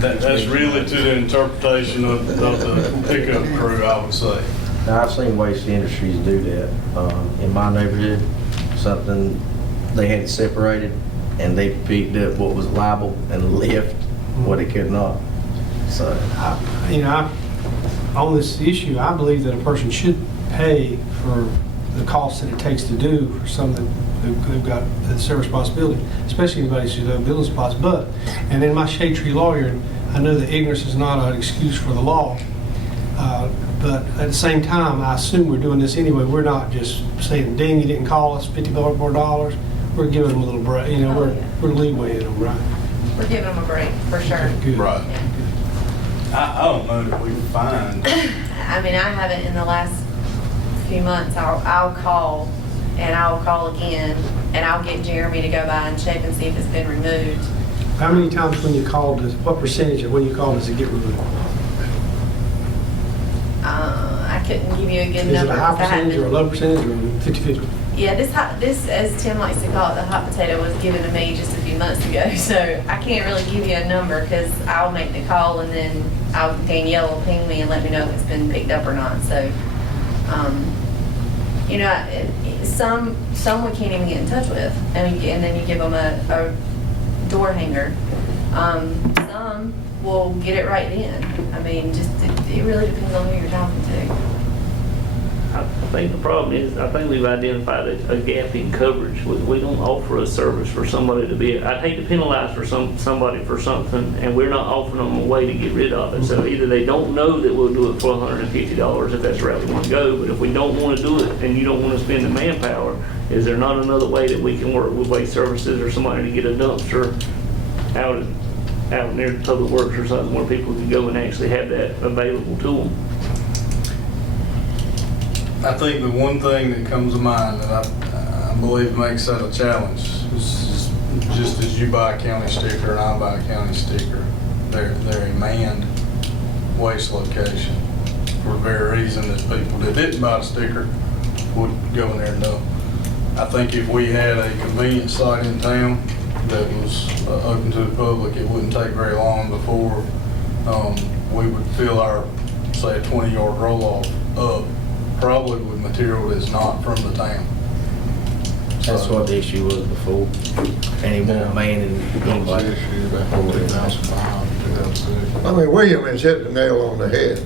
That's really to the interpretation of the pickup crew, I would say. Now, I've seen Waste Industries do that. In my neighborhood, something, they had it separated, and they picked up what was liable and left what it could not. So, On this issue, I believe that a person should pay for the cost that it takes to do for something they've got that's their responsibility, especially anybody who's doing building spots. But, and in my shade tree lawyer, I know that ignorance is not an excuse for the law, but at the same time, I assume we're doing this anyway. We're not just saying, ding, you didn't call us, $50 more. We're giving them a little break, we're leeway in them, right? We're giving them a break, for sure. Good. Right. I don't know that we would find. I mean, I haven't in the last few months. I'll call, and I'll call again, and I'll get Jeremy to go by and check and see if it's been removed. How many times when you called, what percentage of when you called does it get removed? I couldn't give you a good Is it number. a high because I haven't percentage or a been- low percentage or 50-50? Yeah, this, as Tim likes to call it, the hot potato was given to me just a few months ago. So I can't really give you a number because I'll make the call and then Danielle will ping me and let me know if it's been picked up or not. So, some we can't even get in touch with, and then you give them a door hanger. Some will get it right then. I mean, it really depends on who you're talking to. I think the problem is, I think we've identified a gap in coverage. We don't offer a service for somebody to be, I'd hate to penalize for somebody for something, and we're not offering them a way to get rid of it. So either they don't know that we'll do it for $150 if that's the route we want to go, but if we don't want to do it and you don't want to spend the manpower, is there not another way that we can work with Waste Services or somebody to get a dumpster out near Public Works or something where people can go and actually have that available to them? I think the one thing that comes to mind that I believe makes that a challenge is just as you buy a county sticker and I buy a county sticker, they're a manned waste location for the very reason that people that didn't buy the sticker would go in there and dump. I think if we had a convenience site in town that was open to the public, it wouldn't take very long before we would fill our, say, a 20-yard roll-off up, probably with material that's not from the town. That's what the issue was before. And he won't man and anybody. I mean, William has hit the nail on the head.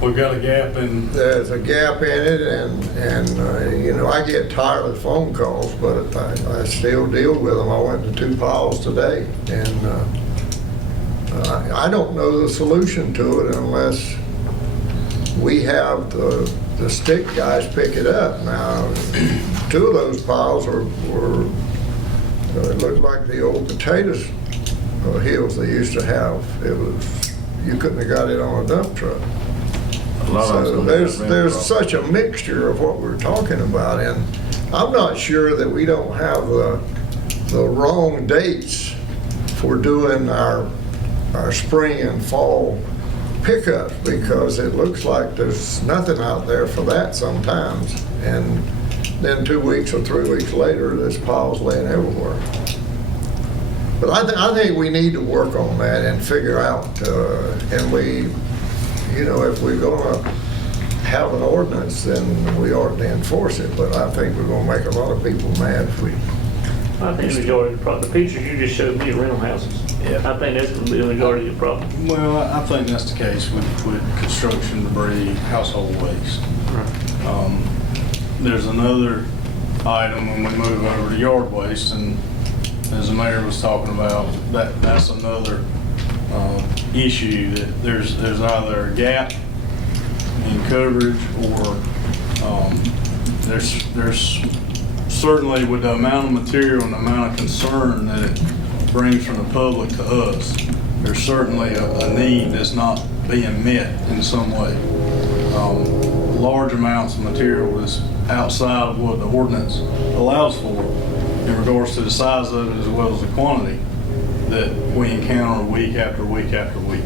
We've got a gap in. There's a gap in it, and you know, I get tired of phone calls, but I still deal with them. I went to 2 piles today, and I don't know the solution to it unless we have the stick guys pick it up. Now, 2 of those piles were it looked like the old potatoes hills they used to have. It was, you couldn't have got it on a dump truck. So there's such a mixture of what we're talking about, and I'm not sure that we don't have the wrong dates for doing our spring and fall pickup, because it looks like there's nothing out there for that sometimes, and then 2 weeks or 3 weeks later, this pile's laying everywhere. But I think we need to work on that and figure out, and we, you know, if we're gonna have an ordinance, then we ought to enforce it, but I think we're gonna make a lot of people mad if we. I think the majority of the problem, the pictures you just showed me of rental houses, I think that's gonna be the majority of the problem. Well, I think that's the case with construction debris, household waste. There's another item when we move over to yard waste, and as the mayor was talking about, that's another issue, that there's either a gap in coverage, or there's certainly, with the amount of material and the amount of concern that it brings from the public to us, there's certainly a need that's not being met in some way. Large amounts of material is outside of what the ordinance allows for in regards to the size of it as well as the quantity that we encounter week after week after week.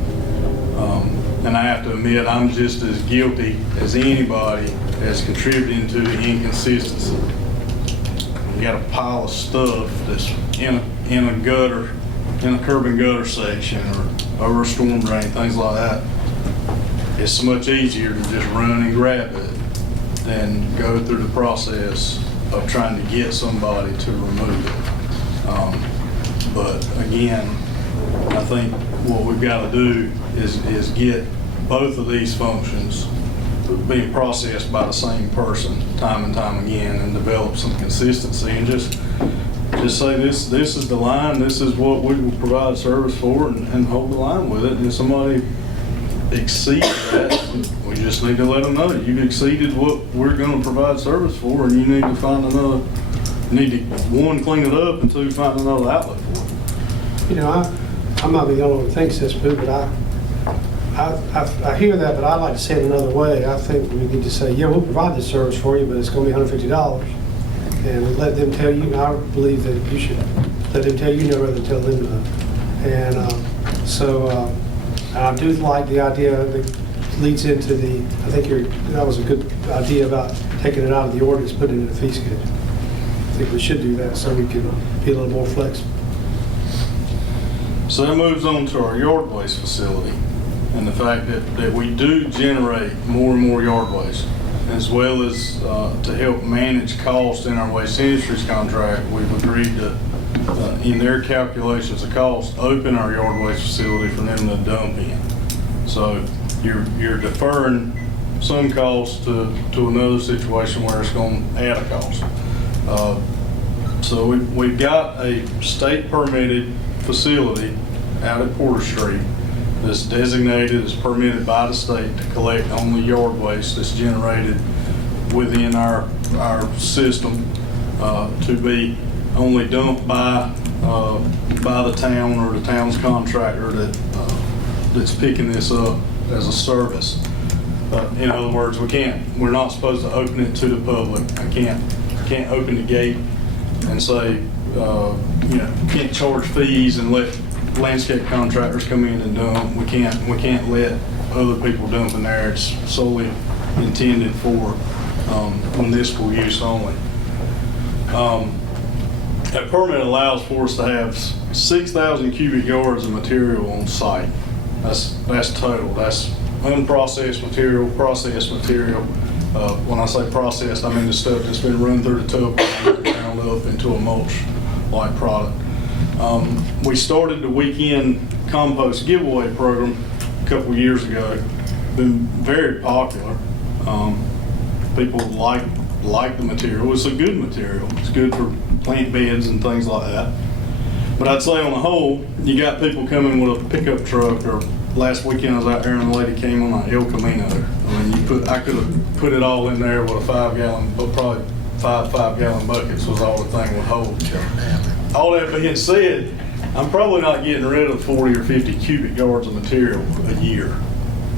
And I have to admit, I'm just as guilty as anybody as contributing to the inconsistency. You got a pile of stuff that's in a gutter, in a curb and gutter section, or over a storm drain, things like that. It's so much easier to just run and grab it than go through the process of trying to get somebody to remove it. But again, I think what we've got to do is get both of these functions being processed by the same person time and time again, and develop some consistency, and just say this is the line, this is what we will provide service for, and hold the line with it. And if somebody exceeds that, we just need to let them know you've exceeded what we're going to provide service for, and you need to find another, need to, 1, clean it up, and 2, find another outlet for it. You know, I might be the only one who thinks this, Pooh, but I hear that, but I like to say it another way. I think we need to say, yeah, we'll provide this service for you, but it's going to be $150. And let them tell you. I believe that you should let them tell you no rather than tell them no. And I do like the idea that leads into the, I think that was a good idea about taking it out of the ordinance, putting it in a fee schedule. I think we should do that so we can be a little more flexible. So that moves on to our yard waste facility, and the fact that we do generate more and more yard waste, as well as to help manage costs in our waste industries contract. We've agreed to, in their calculations of cost, open our yard waste facility for them to dump in. So you're deferring some costs to another situation where it's going to add a cost. So we've got a state permitted facility out at Porter Street that's designated, is permitted by the state to collect only yard waste that's generated within our system, to be only dumped by the town or the town's contractor that's picking this up as a service. In other words, we're not supposed to open it to the public. I can't open the gate and say, can't charge fees and let landscape contractors come in and dump. We can't let other people dump in there. It's solely intended for municipal use only. That permit allows for us to have 6,000 cubic yards of material on site. That's total. That's unprocessed material, processed material. When I say processed, I mean the stuff that's been run through the tub and ground up into a mulch-like product. We started the weekend compost giveaway program a couple of years ago. Been very popular. People like the material. It's a good material. It's good for plant beds and things like that. But I'd say on the whole, you got people coming with a pickup truck, or last weekend I was out there and a lady came on an El Camino. I mean, I could have put it all in there with a 5-gallon, but probably five 5-gallon buckets was all the thing would hold. All that being said, I'm probably not getting rid of 40 or 50 cubic yards of material a year.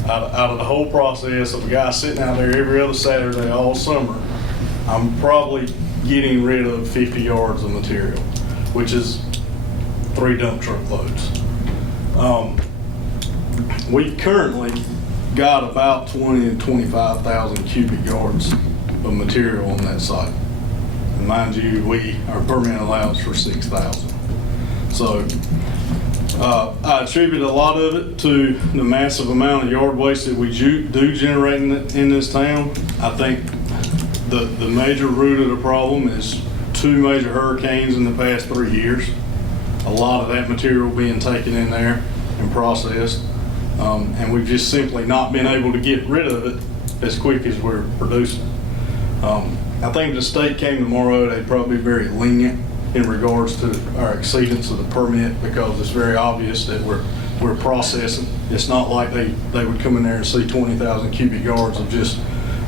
Out of the whole process of a guy sitting out there every other Saturday all summer, I'm probably getting rid of 50 yards of material, which is 3 dump truck loads. We've currently got about 20 to 25,000 cubic yards of material on that site. And mind you, our permit allows for 6,000. So I attribute a lot of it to the massive amount of yard waste that we do generate in this town. I think the major root of the problem is 2 major hurricanes in the past 3 years. A lot of that material being taken in there and processed. And we've just simply not been able to get rid of it as quick as we're producing. I think if the state came tomorrow, they'd probably be very lenient in regards to our exceedance of the permit, because it's very obvious that we're processing. It's not like they would come in there and see 20,000 cubic yards of just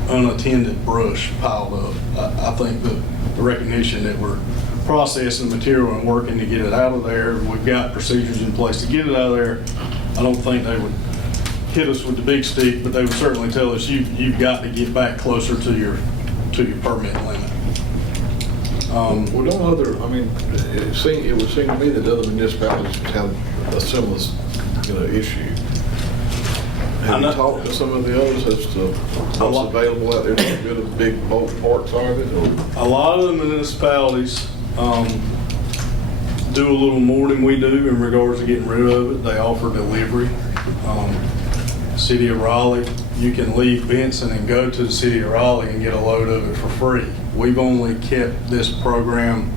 unattended brush piled up. I think the recognition that we're processing the material and working to get it out of there, we've got procedures in place to get it out of there. I don't think they would hit us with the big stick, but they would certainly tell us you've got to get back closer to your permit limit. Well, don't other, I mean, it would seem to me that other municipalities have a similar, issue. Have you talked to some of the others as to what's available out there, how good of big bulk parks are they? A lot of the municipalities do a little more than we do in regards to getting rid of it. They offer delivery. City of Raleigh, you can leave Benson and go to the City of Raleigh and get a load of it for free. We've only kept this program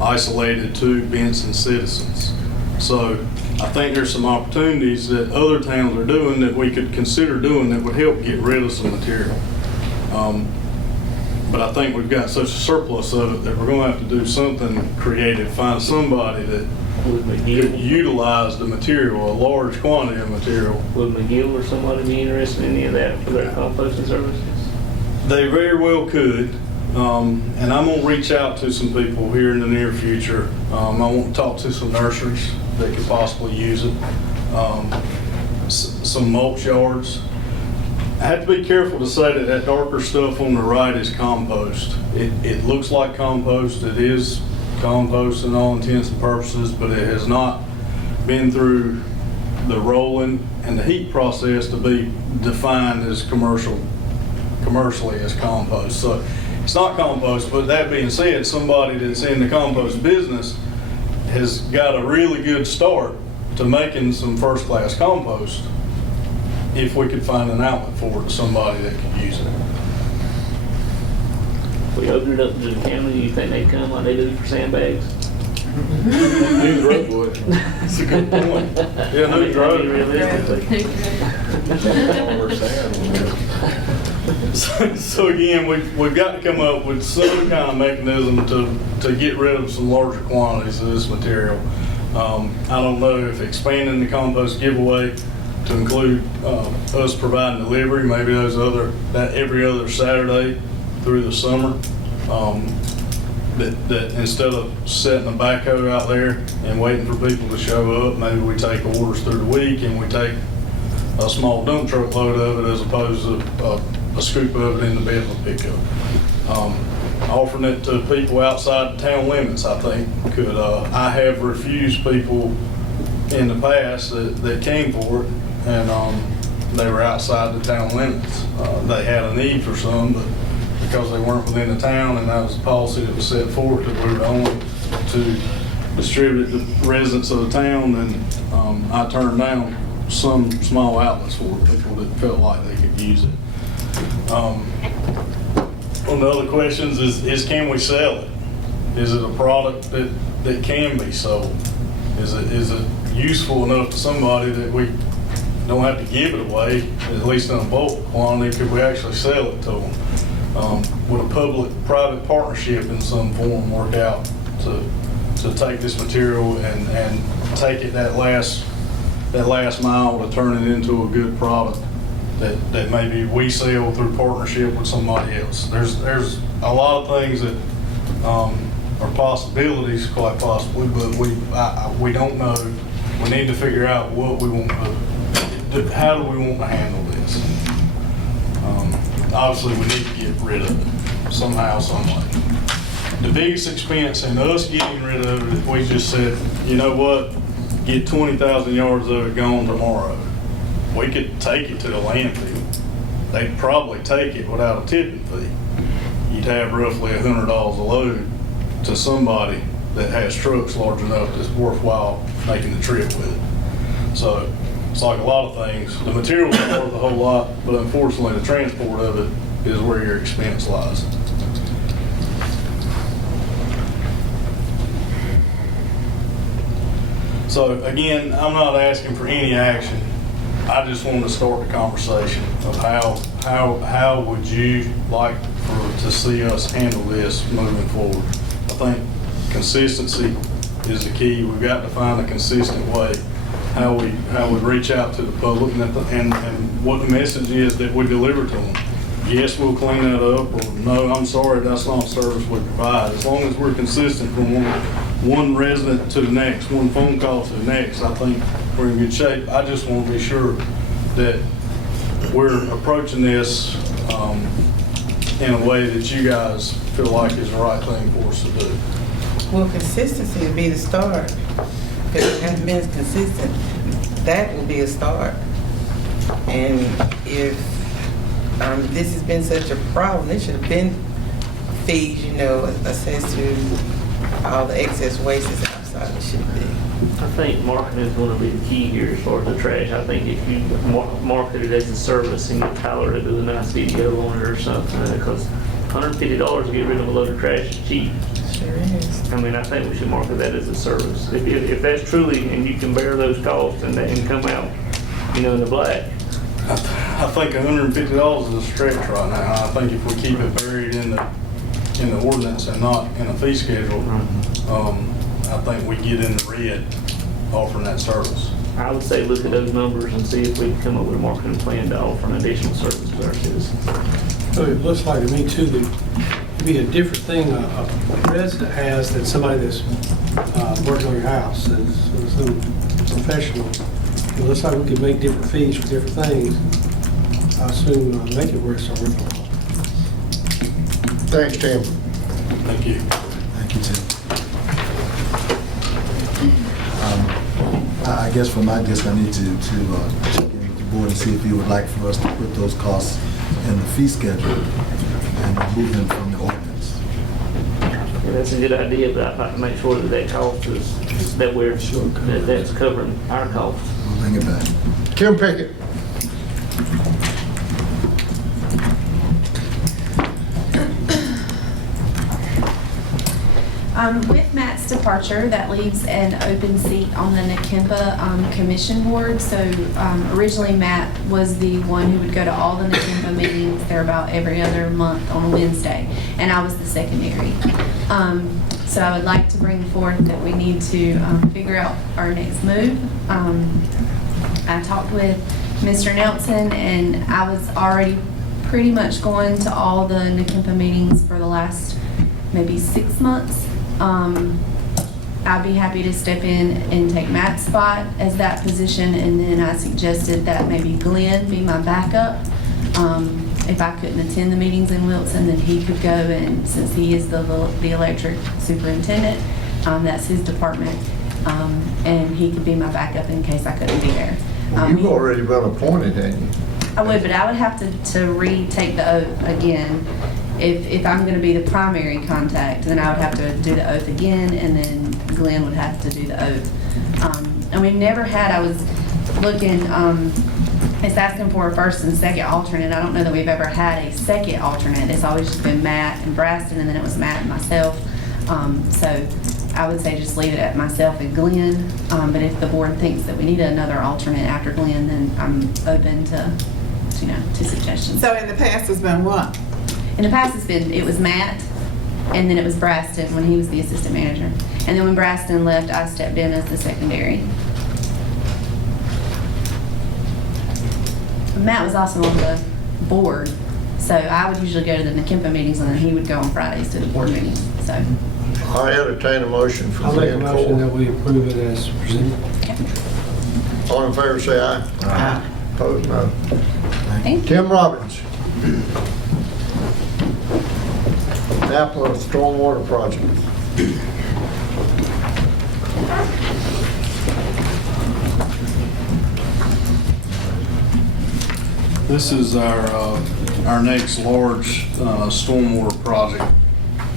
isolated to Benson citizens. So I think there's some opportunities that other towns are doing that we could consider doing that would help get rid of some material. But I think we've got such a surplus of it that we're going to have to do something creative, find somebody that could utilize the material, a large quantity of material. Would McGill or somebody be interested in any of that for their composting services? They very well could. And I'm going to reach out to some people here in the near future. I want to talk to some nurseries that could possibly use it. Some mulch yards. I have to be careful to say that darker stuff on the right is compost. It looks like compost. It is compost in all intents and purposes, but it has not been through the rolling and the heat process to be defined as commercially as compost. So it's not compost, but that being said, somebody that's in the compost business has got a really good start to making some first-class compost if we could find an outlet for it, somebody that could use it. If we opened it up to the county, you think they'd come like they do for sandbags? New Grove would. That's a good point. Yeah, New Grove. Realistically. So again, we've got to come up with some kind of mechanism to get rid of some larger quantities of this material. I don't know if expanding the compost giveaway to include us providing delivery, maybe that every other Saturday through the summer, that instead of setting a backhoe out there and waiting for people to show up, maybe we take orders through the week and we take a small dump truck load of it as opposed to a scoop of it in the bed of a pickup. Offering it to people outside the town limits, I think, could, I have refused people in the past that came for it, and they were outside the town limits. They had a need for some, but because they weren't within the town, and that was the policy that was set forth, that we were only to distribute to residents of the town, then I turned down some small outlets for people that felt like they could use it. One of the other questions is can we sell it? Is it a product that can be sold? Is it useful enough to somebody that we don't have to give it away, at least in a bulk quantity? Could we actually sell it to them? Would a public-private partnership in some form work out to take this material and take it that last mile to turn it into a good product that maybe we sell through partnership with somebody else? There's a lot of things that are possibilities, quite possibly, but we don't know. We need to figure out what we want to, how do we want to handle this? Obviously, we need to get rid of it somehow, some way. The biggest expense in us getting rid of it, if we just said, you know what, get 20,000 yards of it gone tomorrow, we could take it to the landfill. They'd probably take it without a tipping fee. You'd have roughly $100 a load to somebody that has trucks large enough that's worthwhile making the trip with it. So it's like a lot of things. The material is worth a whole lot, but unfortunately the transport of it is where your expense lies. So again, I'm not asking for any action. I just wanted to start the conversation of how would you like to see us handle this moving forward. I think consistency is the key. We've got to find a consistent way how we reach out to the public and what the message is that we deliver to them. Yes, we'll clean that up, or no, I'm sorry, that's not a service we provide. As long as we're consistent from one resident to the next, one phone call to the next, I think we're in good shape. I just want to be sure that we're approaching this in a way that you guys feel like is the right thing for us to do. Well, consistency would be the start. If it hasn't been consistent, that will be a start. And if this has been such a problem, there should have been fees, assessed to all the excess waste that's outside it should be. I think marketing is going to be the key here as far as the trash. I think if you market it as a service and get Tyler to do a nice video on it or something, because $150 to get rid of a load of trash is cheap. Sure is. I mean, I think we should market that as a service. If that's truly, and you can bear those costs and come out, in the black. I think $150 is a stretch right now. I think if we keep it buried in the ordinance and not in a fee schedule, I think we get in the red offering that service. I would say look at those numbers and see if we can come up with a marketing plan to offer an additional service to our citizens. So it looks like to me too that it'd be a different thing a resident has than somebody that's working on your house, that's some professional. It looks like we could make different fees for different things. I assume make it where it's worthwhile. Thanks, Tim. Thank you. Thank you, Tim. I guess for my desk, I need to check in with the board and see if you would like for us to put those costs in the fee schedule and remove them from the ordinance. Yeah, that's a good idea, but I'd like to make sure that cost is, that's covering our costs. We'll bring it back. Kim Pickett. With Matt's departure, that leaves an open seat on the NAKIMPA commission board. So originally Matt was the one who would go to all the NAKIMPA meetings. They're about every other month on a Wednesday, and I was the secondary. So I would like to bring forth that we need to figure out our next move. I talked with Mr. Nelson, and I was already pretty much going to all the NAKIMPA meetings for the last maybe 6 months. I'd be happy to step in and take Matt's spot as that position, and then I suggested that maybe Glenn be my backup. If I couldn't attend the meetings in Wilson, then he could go, and since he is the electric superintendent, that's his department, and he could be my backup in case I couldn't be there. You've already been appointed, haven't you? I would, but I would have to retake the oath again. If I'm going to be the primary contact, then I would have to do the oath again, and then Glenn would have to do the oath. And we've never had, I was looking, it's asking for a first and second alternate. I don't know that we've ever had a second alternate. It's always just been Matt and Braston, and then it was Matt and myself. So I would say just leave it at myself and Glenn. But if the board thinks that we need another alternate after Glenn, then I'm open to suggestions. So in the past, it's been what? In the past, it was Matt, and then it was Braston when he was the assistant manager. And then when Braston left, I stepped in as the secondary. Matt was also on the board, so I would usually go to the Nakempa meetings, and then he would go on Fridays to the board meetings, so. I entertain a motion for I'll make a Glenn motion that Cole. we approve it as presented. All in favor, say aye. Aye. Opposed, no. Thank you. Tim Robbins. Napa Stormwater Project. This is our next large stormwater project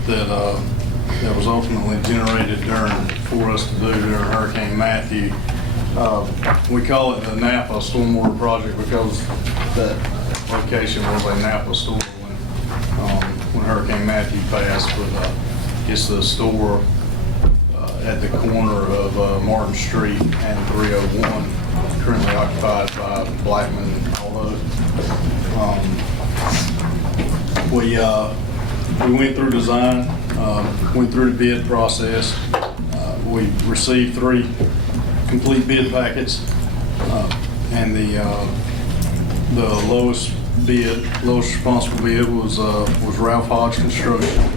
that was ultimately generated for us to do during Hurricane Matthew. We call it the Napa Stormwater Project because that location was a Napa store when Hurricane Matthew passed. But it's the store at the corner of Martin Street and 301, currently occupied by Blackman and all those. We went through design, went through the bid process. We received 3 complete bid packets, and the lowest responsible bid was Ralph Hodge Construction.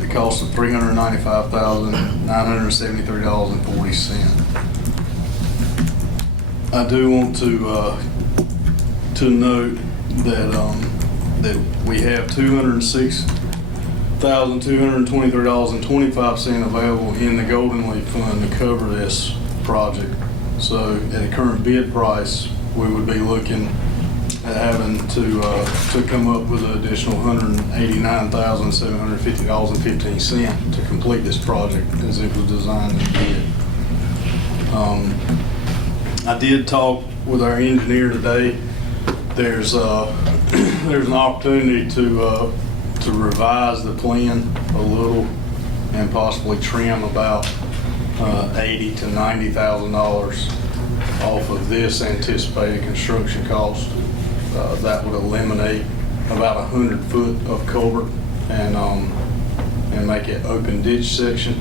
The cost of $395,973.40. I do want to note that we have $206,223.25 available in the Golden Leaf Fund to cover this project. So at a current bid price, we would be looking at having to come up with an additional $189,750.15 to complete this project as it was designed and bid. I did talk with our engineer today. There's an opportunity to revise the plan a little and possibly trim about $80,000 to $90,000 off of this anticipated construction cost. That would eliminate about 100 foot of culvert and make it open ditch section.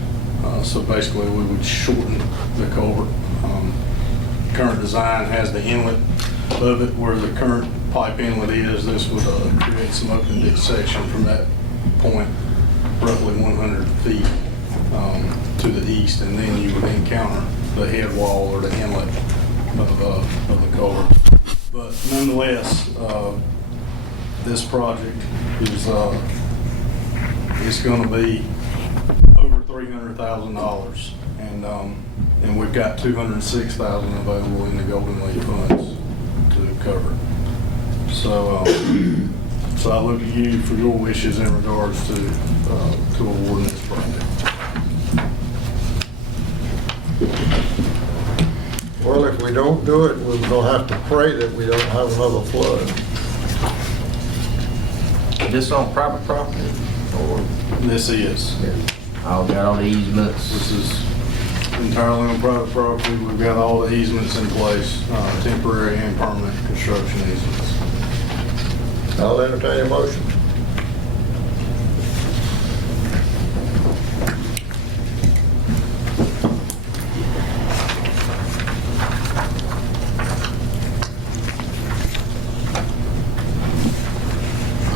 So basically, we would shorten the culvert. Current design has the inlet of it where the current pipe inlet is. This would create some open ditch section from that point, roughly 100 feet to the east, and then you would encounter the head wall or the inlet of the culvert. But nonetheless, this project is it's going to be over $300,000, and we've got $206,000 available in the Golden Leaf funds to cover. So, so I look at you for your wishes in regards to awarding this project. Well, if we don't do it, we're gonna have to pray that we don't have another flood. Is this on private property? Or This is. I've got all the easements? This is entirely on private property. We've got all the easements in place, temporary and permanent construction easements. I'll entertain a motion.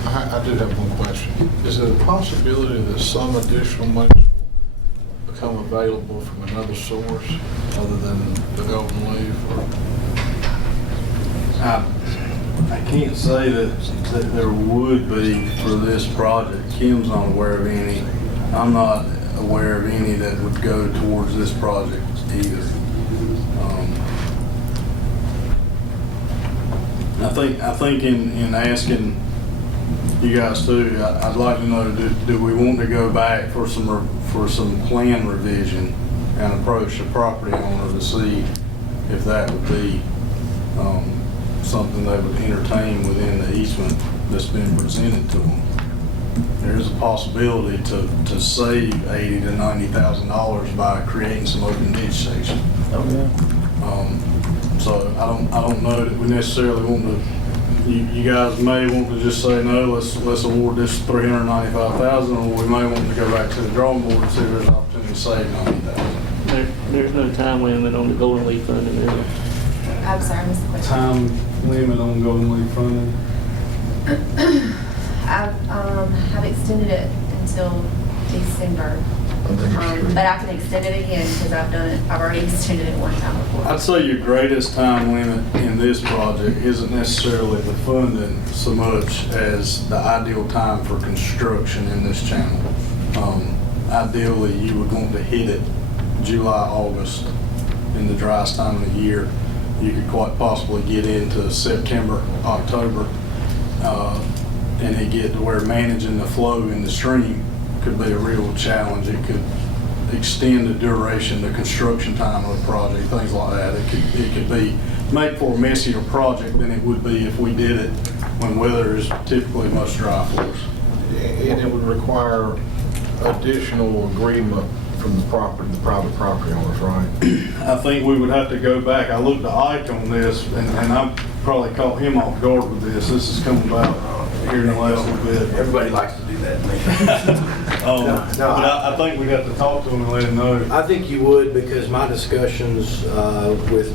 I do have one question. Is it a possibility that some additional money will become available from another source other than the Golden Leaf? I can't say that there would be for this project. Kim's not aware of any. I'm not aware of any that would go towards this project either. I think in asking you guys too, I'd like to know, do we want to go back for some plan revision and approach the property owner to see if that would be something they would entertain within the easement that's been presented to them? There is a possibility to save $80,000 to $90,000 by creating some open ditch section. So I don't know that we necessarily want to. You guys may want to just say no. Let's award this $395,000, or we may want to go back to the drawing board and see if there's an opportunity to save $90,000. There's no time limit on the Golden Leaf funding, is there? I'm sorry, I missed the question. Time limit on Golden Leaf funding? I've extended it until December. But I can extend it again because I've already extended it one time before. I'd say your greatest time limit in this project isn't necessarily the funding so much as the ideal time for construction in this channel. Ideally, you would want to hit it July, August in the driest time of the year. You could quite possibly get into September, October, and it get to where managing the flow in the stream could be a real challenge. It could extend the duration, the construction time of the project, things like that. It could be make for a messier project than it would be if we did it when weather is typically much dry for us. And it would require additional agreement from the private property owners, right? I think we would have to go back. I looked at Ike on this, and I probably caught him off guard with this. This is coming about here in the last little bit. Everybody likes to do that. But I think we'd have to talk to him and let him know. I think you would, because my discussions with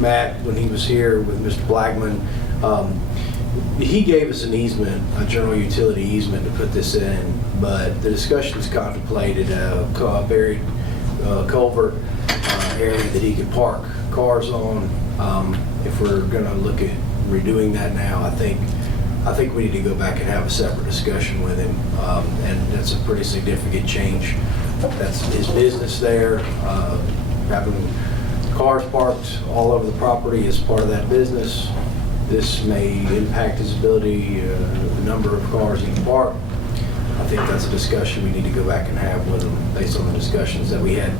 Matt when he was here with Mr. Blackman, he gave us an easement, a general utility easement to put this in, but the discussions contemplated a buried culvert area that he could park cars on. If we're going to look at redoing that now, I think we need to go back and have a separate discussion with him, and that's a pretty significant change. That's his business there. Having cars parked all over the property is part of that business. This may impact his ability, the number of cars he can park. I think that's a discussion we need to go back and have with him based on the discussions that we had.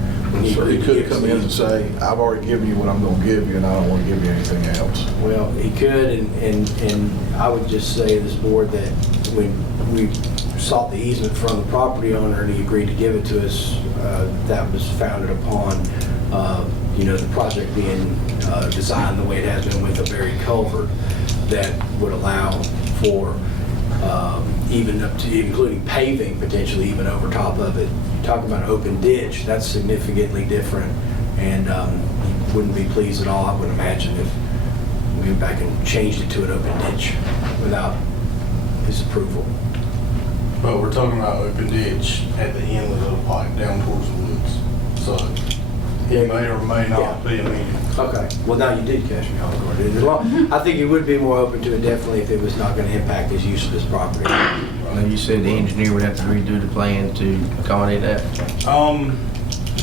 So he could come in and say, I've already given you what I'm going to give you, and I don't want to give you anything else. Well, he could, and I would just say to this board that when we sought the easement from the property owner and he agreed to give it to us, that was founded upon the project being designed the way it has been with a buried culvert that would allow for even up to including paving potentially even over top of it. Talking about an open ditch, that's significantly different, and he wouldn't be pleased at all, I would imagine, if we went back and changed it to an open ditch without his approval. But we're talking about open ditch at the inlet of the pipe down towards the woods. So he may or may not be amenable. Okay. Well, now you did catch me off guard. I think he would be more open to it definitely if it was not going to impact his use of this property. And you said the engineer would have to redo the plan to accommodate that?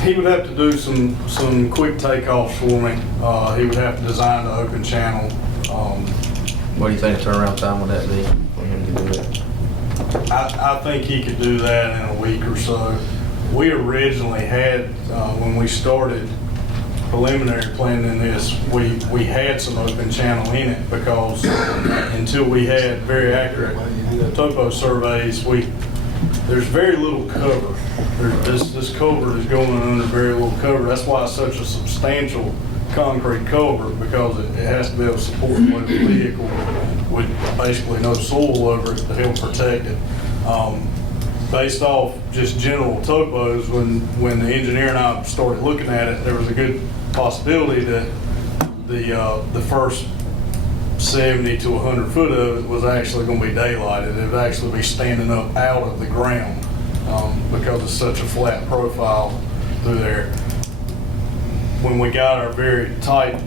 He would have to do some quick takeoffs for me. He would have to design the open channel. What do you think the turnaround time would that be for him to do that? I think he could do that in a week or so. We originally had, when we started preliminary planning this, we had some open channel in it because until we had very accurate topo surveys, there's very little cover. This culvert is going under very little cover. That's why it's such a substantial concrete culvert, because it has to be able to support a motor vehicle with basically no soil over it to help protect it. Based off just general topos, when the engineer and I started looking at it, there was a good possibility that the first 70 to 100 foot of it was actually going to be daylighted. It would actually be standing up out of the ground. because it's such a flat profile through there. When we got our very tight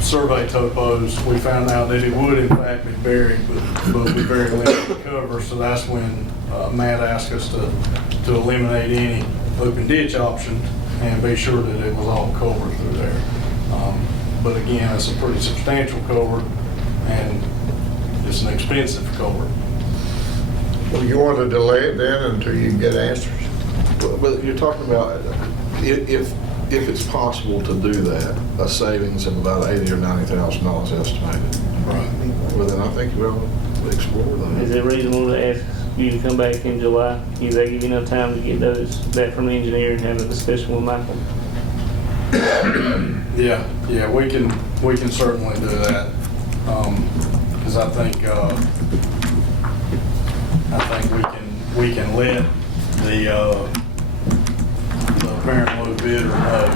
survey topos, we found out that it would in fact be buried, but with very limited cover. So that's when Matt asked us to eliminate any open ditch option and be sure that it was all covered through there. But again, it's a pretty substantial cover and it's an expensive cover. Well, you want to delay it then until you get answers? But you're talking about, if it's possible to do that, a savings of about $80,000 or $90,000 estimated. Right. Well, then I think we'll explore that. Is it reasonable to ask you to come back in July? Does that give you enough time to get that from the engineer and have a discussion with Michael? Yeah, we can certainly do that. Because I think we can let the apparent low bidder know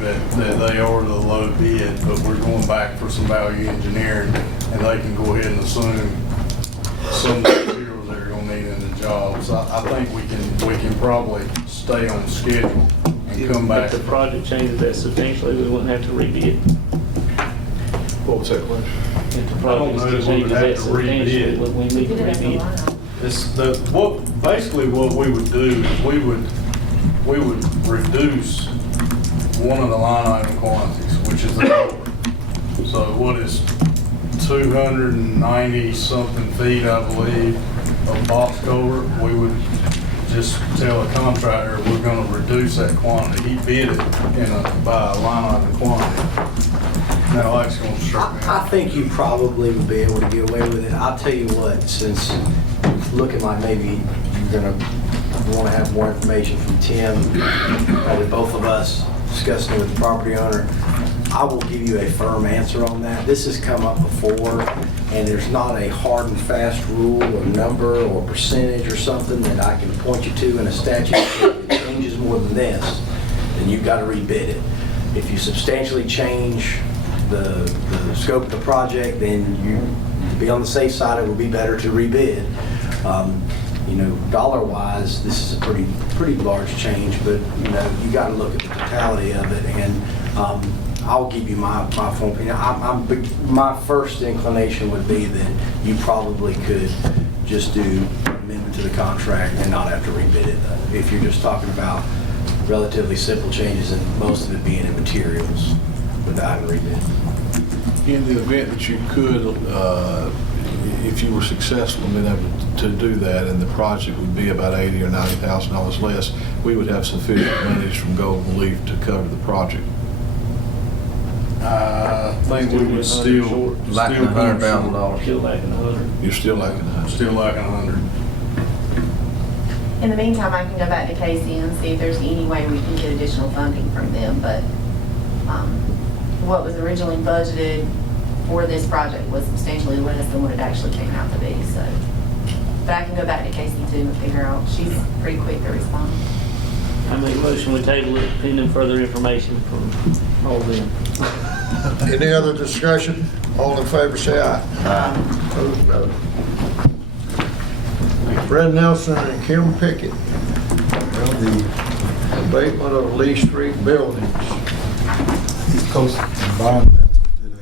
that they are the low bid, but we're going back for some value engineering, and they can go ahead and assume some of the materials they're going to need in the job. So I think we can probably stay on schedule and come back. If the project changes that substantially, we wouldn't have to rebid. What was that question? If the I don't know project that we changes would that have to substantially, rebid. we need to rebid. Basically what we would do is we would reduce one of the line item quantities, which is the culvert. So what is 290 something feet, I believe, of box culvert? We would just tell a contractor we're going to reduce that quantity. He bid it by a line item quantity. Now Alex going to strip me I out. think you probably would be able to get away with it. I'll tell you what, since it's looking like maybe you're gonna want to have more information from Tim, probably both of us discussing it with the property owner, I will give you a firm answer on that. This has come up before, and there's not a hard and fast rule or number or percentage or something that I can point you to in a statute. If it changes more than this, then you've got to rebid it. If you substantially change the scope of the project, then to be on the safe side, it would be better to rebid. Dollar-wise, this is a pretty large change, but you got to look at the totality of it. And I'll give you my full opinion. My first inclination would be that you probably could just do an amendment to the contract and not have to rebid it. If you're just talking about relatively simple changes and most of it being in materials without a rebid. In the event that you could, if you were successful in being able to do that, and the project would be about $80,000 or $90,000 less, we would have sufficient monies from Golden Leaf to cover the project. I think we would still Lacking $100,000. Still lacking 100. You're still lacking $100,000. Still lacking 100. In the meantime, I can go back to Casey and see if there's any way we can get additional funding from them, but what was originally budgeted for this project was substantially less than what it actually came out to be, so. But I can go back to Casey too and figure out, she's pretty quick to respond. I make a motion, we table it pending further information from all of them. Any other discussion? All in favor, say aye. Aye. Opposed, no. Fred Nelson and Kim Pickett, Well, the abatement of Lee Street buildings. East Coast Environmental did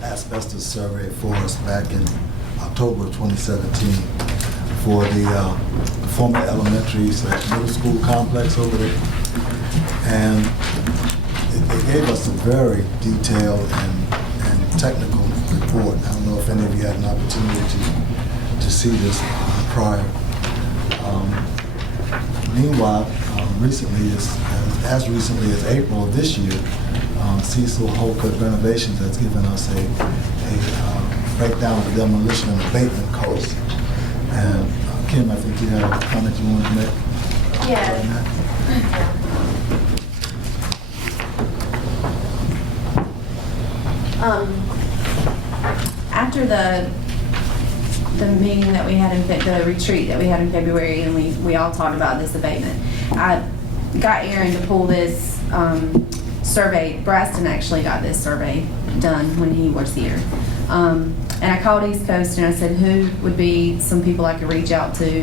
a asbestos survey for us back in October of 2017 for the former elementary / middle school complex over there. And they gave us a very detailed and technical report. I don't know if any of you had an opportunity to see this prior. Meanwhile, recently, as recently as April of this year, Cecil Holcott Renovations has given us a breakdown of the demolition and abatement costs. And Kim, I think you had a comment you wanted to make? Yeah. After the meeting that we had the retreat that we had in February, and we all talked about this abatement, I got Aaron to pull this survey. Braston actually got this survey done when he was here. And I called East Coast and I said, who would be some people I could reach out to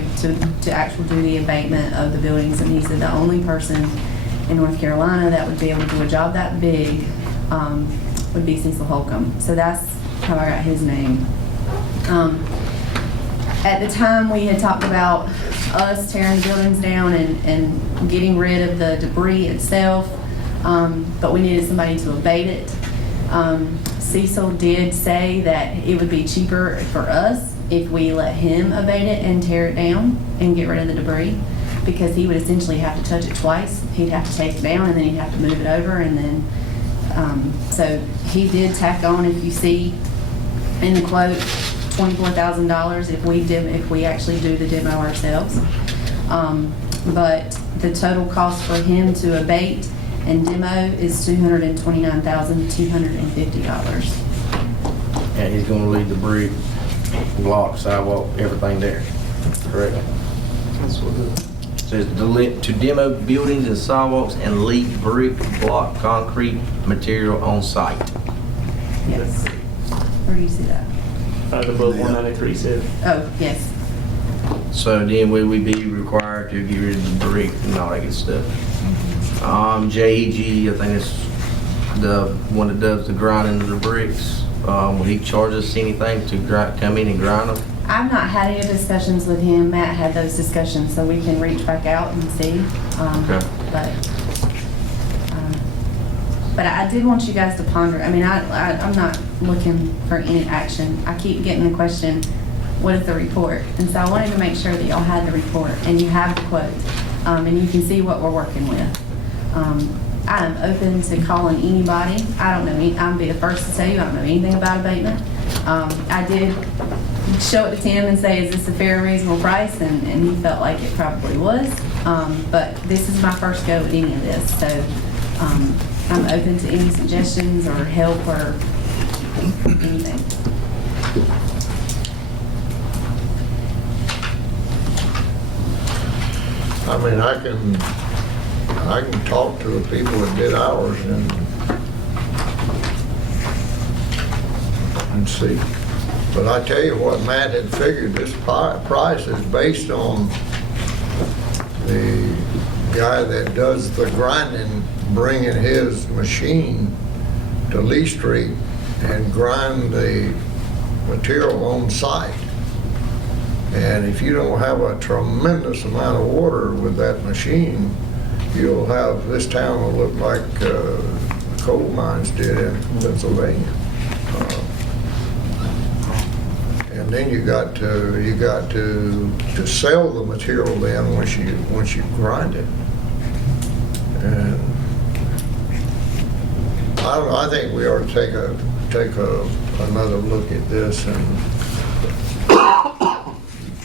actually do the abatement of the buildings? And he said the only person in North Carolina that would be able to do a job that big would be Cecil Holcomb. So that's how I got his name. At the time, we had talked about us tearing the buildings down and getting rid of the debris itself, but we needed somebody to abate it. Cecil did say that it would be cheaper for us if we let him abate it and tear it down and get rid of the debris, because he would essentially have to touch it twice. He'd have to take it down and then he'd have to move it over, and then so he did tack on, if you see in the quote, $24,000 if we actually do the demo ourselves. But the total cost for him to abate and demo is $229,250. And he's gonna leave the brick, block, sidewalk, everything there, correct? That's what it is. Says to demo buildings and sidewalks and leave brick, block, concrete material on site. Yes. Where do you see that? Above 193.7. Oh, yes. So then would we be required to get rid of the brick and all that good stuff? JEG, I think it's the one that does the grinding of the bricks. Will he charge us anything to come in and grind them? I've not had any discussions with him. Matt had those discussions, so we can reach back out and see. Okay. But I did want you guys to ponder. I mean, I'm not looking for any action. I keep getting the question, what is the report? And so I wanted to make sure that y'all had the report and you have the quote, and you can see what we're working with. I am open to calling anybody. I don't know, I'll be the first to tell you, I don't know anything about abatement. I did show it to Tim and say, is this a fair and reasonable price? And he felt like it probably was. But this is my first go at any of this. So I'm open to any suggestions or help or anything. I mean, I can talk to the people that did ours and see. But I tell you what, Matt had figured this price is based on the guy that does the grinding, bringing his machine to Lee Street and grind the material on site. And if you don't have a tremendous amount of water with that machine, you'll have, this town will look like the coal mines did in Pennsylvania. And then you got to sell the material then once you grind it. And I don't know, I think we ought to take another look at this, and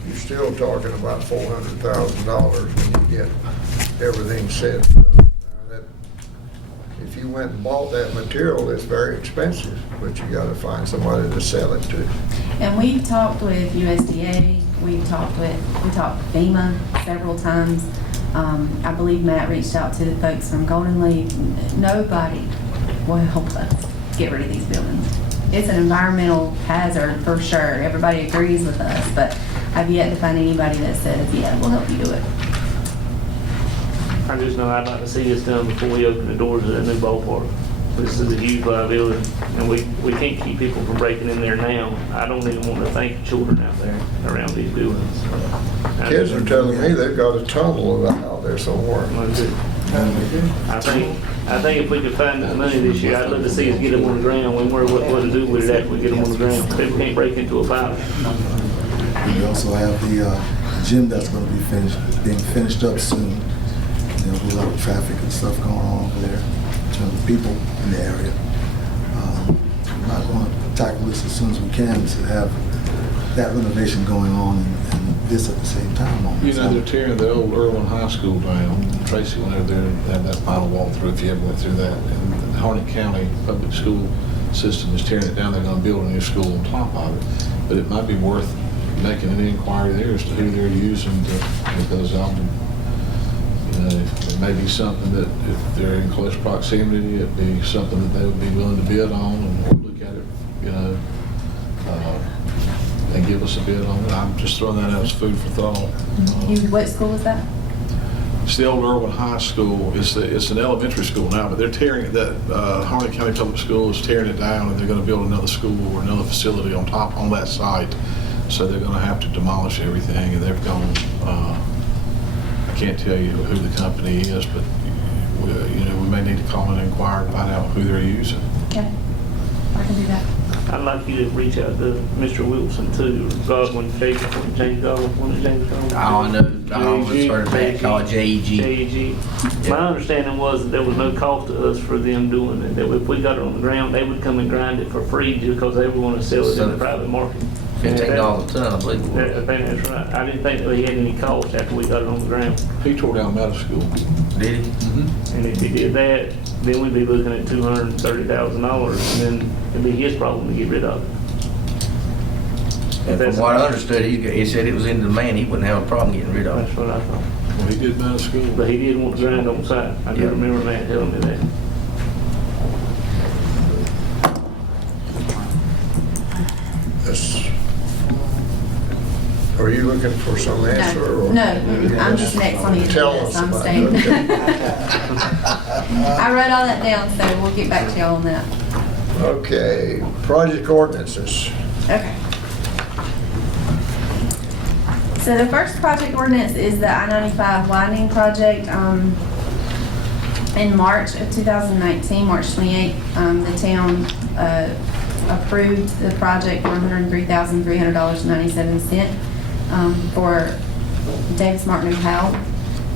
you're still talking about $400,000 when you get everything set up. If you went and bought that material, it's very expensive, but you got to find somebody to sell it to. And we've talked with USDA, we talked FEMA several times. I believe Matt reached out to the folks from Golden Leaf. Nobody will help us get rid of these buildings. It's an environmental hazard for sure. Everybody agrees with us, but I've yet to find anybody that says, yeah, we'll help you do it. I just know I'd like to see this done before we open the doors of that new ballpark. This is a huge liability, and we can't keep people from breaking in there now. I don't even want to thank the children out there around these buildings. Kids are telling me they've got a tunnel out there somewhere. I think if we could find the money this year, I'd love to see us get them on the ground. We know what to do with it after we get them on the ground. People can't break into a pilot. We also have the gym that's going to be being finished up soon. There'll be a lot of traffic and stuff going on over there in terms of people in the area. We're not going to tackle this as soon as we can to have that renovation going on and this at the same time. You know, they're tearing the old Irwin High School down. Tracy went over there and had that final walkthrough, if you ever went through that. And the Harnett County public school system is tearing it down. They're going to build a new school on top of it. But it might be worth making an inquiry there as to who they're using because it may be something that if they're in close proximity, it'd be something that they would be willing to bid on, and we'll look at it, and give us a bid on it. I'm just throwing that out as food for thought. What school was that? It's the old Irwin High School. It's an elementary school now, but they're tearing it. That Harney County Public School is tearing it down, and they're going to build another school or another facility on that site. So they're going to have to demolish everything, and they've gone. I can't tell you who the company is, but we may need to call and inquire and find out who they're using. Okay, I can do that. I'd like you to reach out to Mr. Wilson too, or Godwin, James Godwin. I always heard that called JEG. JEG. My understanding was that there was no cost to us for them doing it, that if we got it on the ground, they would come and grind it for free just because they would want to sell it in the private market. $15 a ton, I believe. I think that's right. I didn't think that he had any cost after we got it on the ground. He tore down middle school. Did he? Mm-hmm. And if he did that, then we'd be looking at $230,000, and then it'd be his problem to get rid of it. And from what I understood, he said it was in demand. He wouldn't have a problem getting rid of it. That's what I thought. Well, he did middle school. But he did want to grind on site. I do remember Matt telling me that. Are you looking for some answer? Or? No, I'm just next on the Tell agenda, us so I'm about staying. it. I wrote all that down, so we'll get back to y'all on that. Okay, project ordinances. Okay. So the first project ordinance is the I-95 widening project. In March of 2019, March 28th, the town approved the project for $103,300.97 for Davis Martin and Powell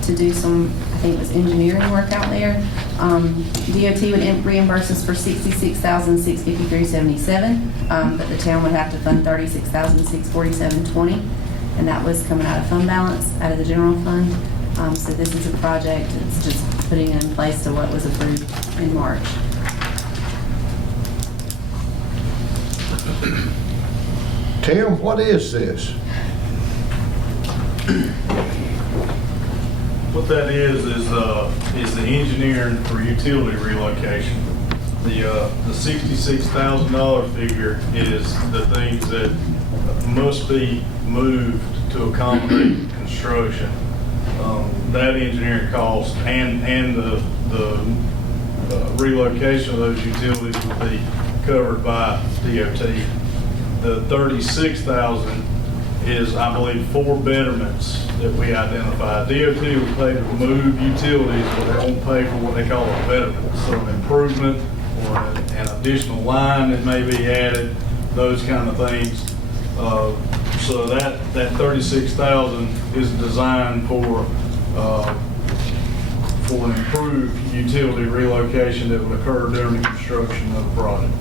to do some, I think it was engineering work out there. DOT would reimburse us for $66,653.77, but the town would have to fund $36,647.20, and that was coming out of fund balance, out of the general fund. So this is a project, it's just putting it in place to what was approved in March. Tim, what is this? What that is the engineering for utility relocation. The $66,000 figure is the things that must be moved to accommodate construction. That engineering cost and the relocation of those utilities would be covered by DOT. The $36,000 is, I believe, 4 betterments that we identified. DOT will pay to remove utilities, but they won't pay for what they call a betterment. So an improvement or an additional line that may be added, those kind of things. So that $36,000 is designed for an improved utility relocation that would occur during the construction of the project.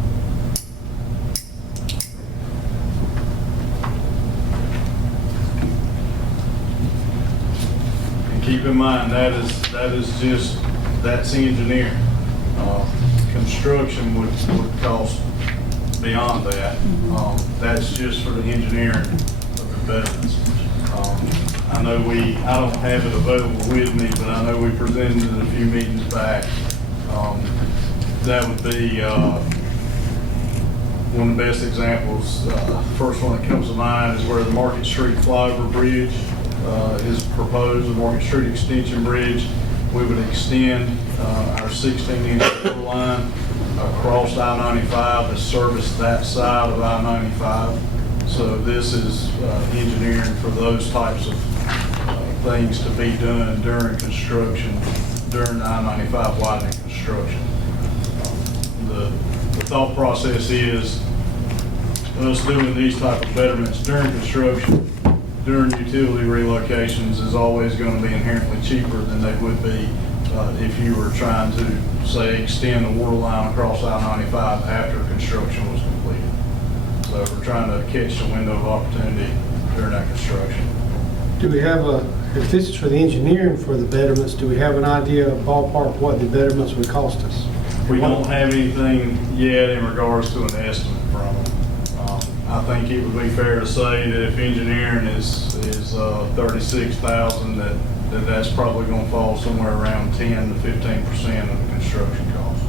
Keep in mind, that's engineering. Construction would cost beyond that. That's just for the engineering of the betterments. I don't have it available with me, but I know we presented it a few meetings back. That would be one of the best examples. The first one that comes to mind is where the Market Street flyover bridge is proposed, the Market Street Extension Bridge. We would extend our 16-inch line across I-95 to service that side of I-95. So this is engineering for those types of things to be done during construction, during the I-95 widening construction. The thought process is us doing these type of betterments during construction, during utility relocations is always going to be inherently cheaper than they would be if you were trying to, say, extend the water line across I-95 after construction was completed. So we're trying to catch the window of opportunity during that construction. Do we have if this is for the engineering for the betterments, do we have an idea of ballpark what the betterments would cost us? We don't have anything yet in regards to an estimate from them. I think it would be fair to say that if engineering is $36,000, that's probably going to fall somewhere around 10 to 15% of the construction cost.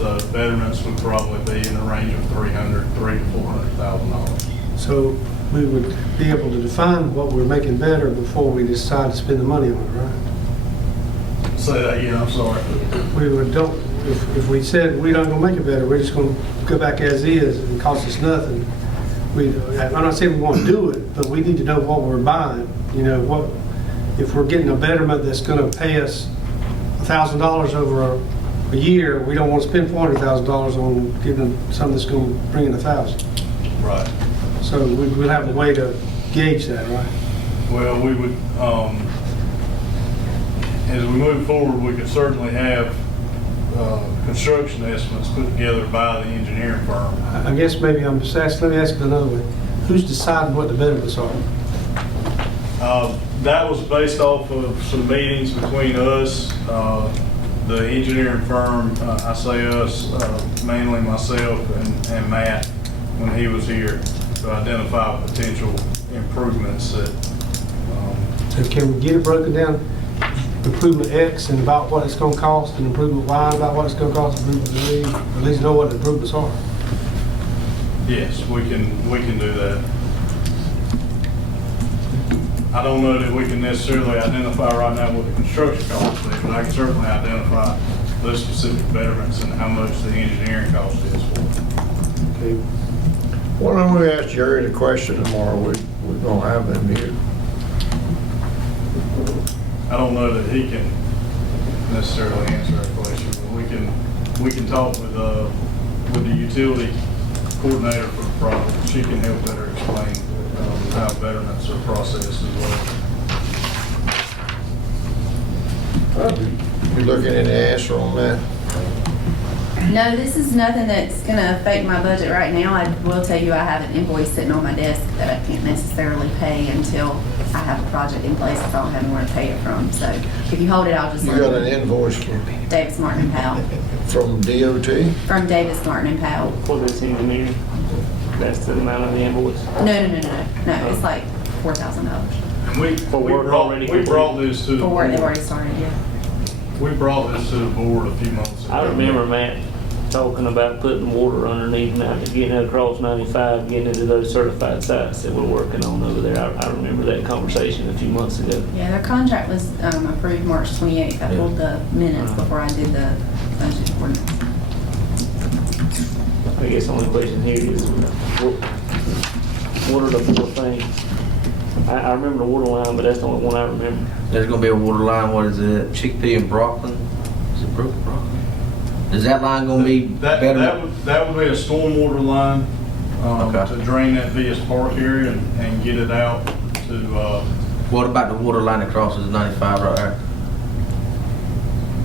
The betterments would probably be in the range of $300,000 to $400,000. So we would be able to define what we're making better before we decide to spend the money on it, right? Say that again, I'm sorry. We would don't, if we said we're not gonna make it better, we're just gonna go back as is and it costs us nothing. I'm not saying we want to do it, but we need to know what we're buying. You know, what, if we're getting a betterment that's gonna pay us $1,000 over a year, we don't want to spend $400,000 on getting something that's gonna bring in 1,000. Right. So we'll have a way to gauge that, right? Well, we would, as we move forward, we could certainly have construction estimates put together by the engineering firm. I guess maybe I'm just asking, let me ask it another way. Who's deciding what the betterments are? That was based off of some meetings between us, the engineering firm, I say us, mainly myself and Matt, when he was here, to identify potential improvements that. So can we get it broken down? Improvement X and about what it's going to cost, and improvement Y about what it's going to cost, improvement Z, at least know what the improvements are. Yes, we can do that. I don't know that we can necessarily identify right now what the construction cost is, but I can certainly identify those specific betterments and how much the engineering cost is for it. Okay. Why don't we ask Jerry the question tomorrow? We're gonna have them here. I don't know that he can necessarily answer that question, but we can talk with the utility coordinator for the project. She can help better explain how betterments are processed as well. You looking at the answer on that? No, this is nothing that's gonna affect my budget right now. I will tell you, I have an invoice sitting on my desk that I can't necessarily pay until I have a project in place, if I don't have anywhere to pay it from. So if you hold it, I'll just. You got an invoice from Davis, Martin and Powell. From DOT? From Davis, Martin and Powell. For this engineering, that's the amount of the invoice. No, it's like $4,000. We brought this to the For work they've board. already started, yeah. We brought this to the board a few months ago. I remember Matt talking about putting water underneath, getting it across 95, getting it to those certified sites that we're working on over there. I remember that conversation a few months ago. Yeah, their contract was approved March 28th. I pulled the minutes before I did the budget ordinance. I guess the only question here is, what are the four things? I remember the water line, but that's the only one I remember. There's gonna be a water line, what is it, Chickpea and Brockton? Is it Brockton? Is that line gonna be better? That would be a stormwater line Okay. to drain that VS Park area and get it out to, What about the water line that crosses 95 right there?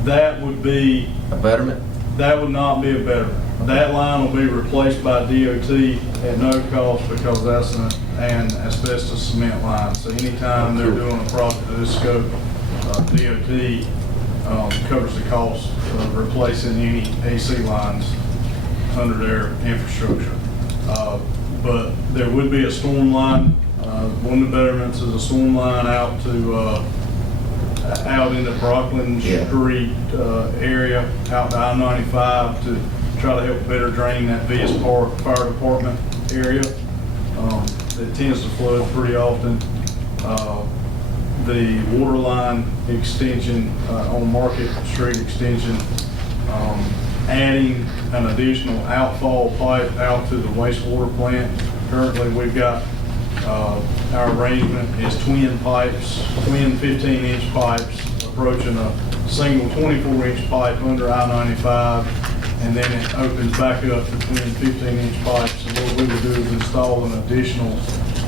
that would be, A betterment? that would not be a betterment. That line will be replaced by DOT at no cost because that's an asbestos cement line. So anytime they're doing a project of this scope, DOT covers the cost of replacing any AC lines under their infrastructure. But there would be a storm line. One of the betterments is a storm line out to out into Brockland Street area, out to I-95 to try to help better drain that VS Park Fire Department area. It tends to flood pretty often. The water line extension on Market Street extension, adding an additional outfall pipe out to the wastewater plant. Currently, we've got our arrangement is twin pipes, twin 15-inch pipes approaching a single 24-inch pipe under I-95, and then it opens back up to twin 15-inch pipes. And what we would do is install an additional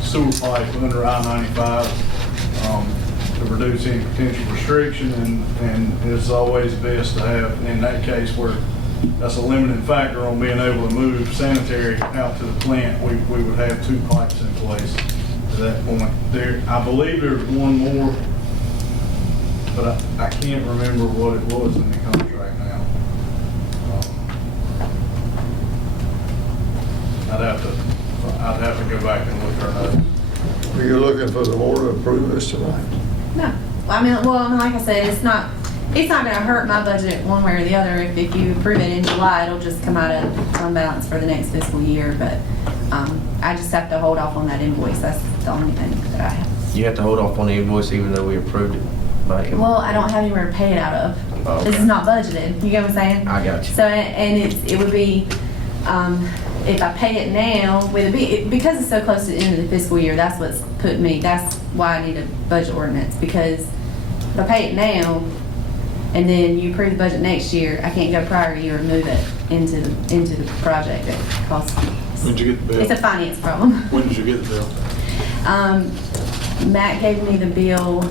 sewer pipe under I-95 to reduce any potential restriction, and it's always best to have, in that case where that's a limiting factor on being able to move sanitary out to the plant, we would have two pipes in place to that point. I believe there's one more, but I can't remember what it was in the contract now. I'd have to go back and look at our notes. Are you looking for the board to approve this tonight? No. I mean, like I said, it's not, it's not gonna hurt my budget one way or the other. If you approve it in July, it'll just come out of fund balance for the next fiscal year, but, I just have to hold off on that invoice. That's the only thing that I have. You have to hold off on the invoice even though we approved it by him. Well, I don't have anywhere to pay it out of. Oh, This okay. is not budgeted, you get what I'm saying? I got you. So, and it would be, if I pay it now, because it's so close to the end of the fiscal year, that's what's put me, that's why I need a budget ordinance, because if I pay it now, and then you approve the budget next year, I can't go prior year and move it into the project that costs. When did you get the bill? It's a finance problem. When did you get the bill? Matt gave me the bill,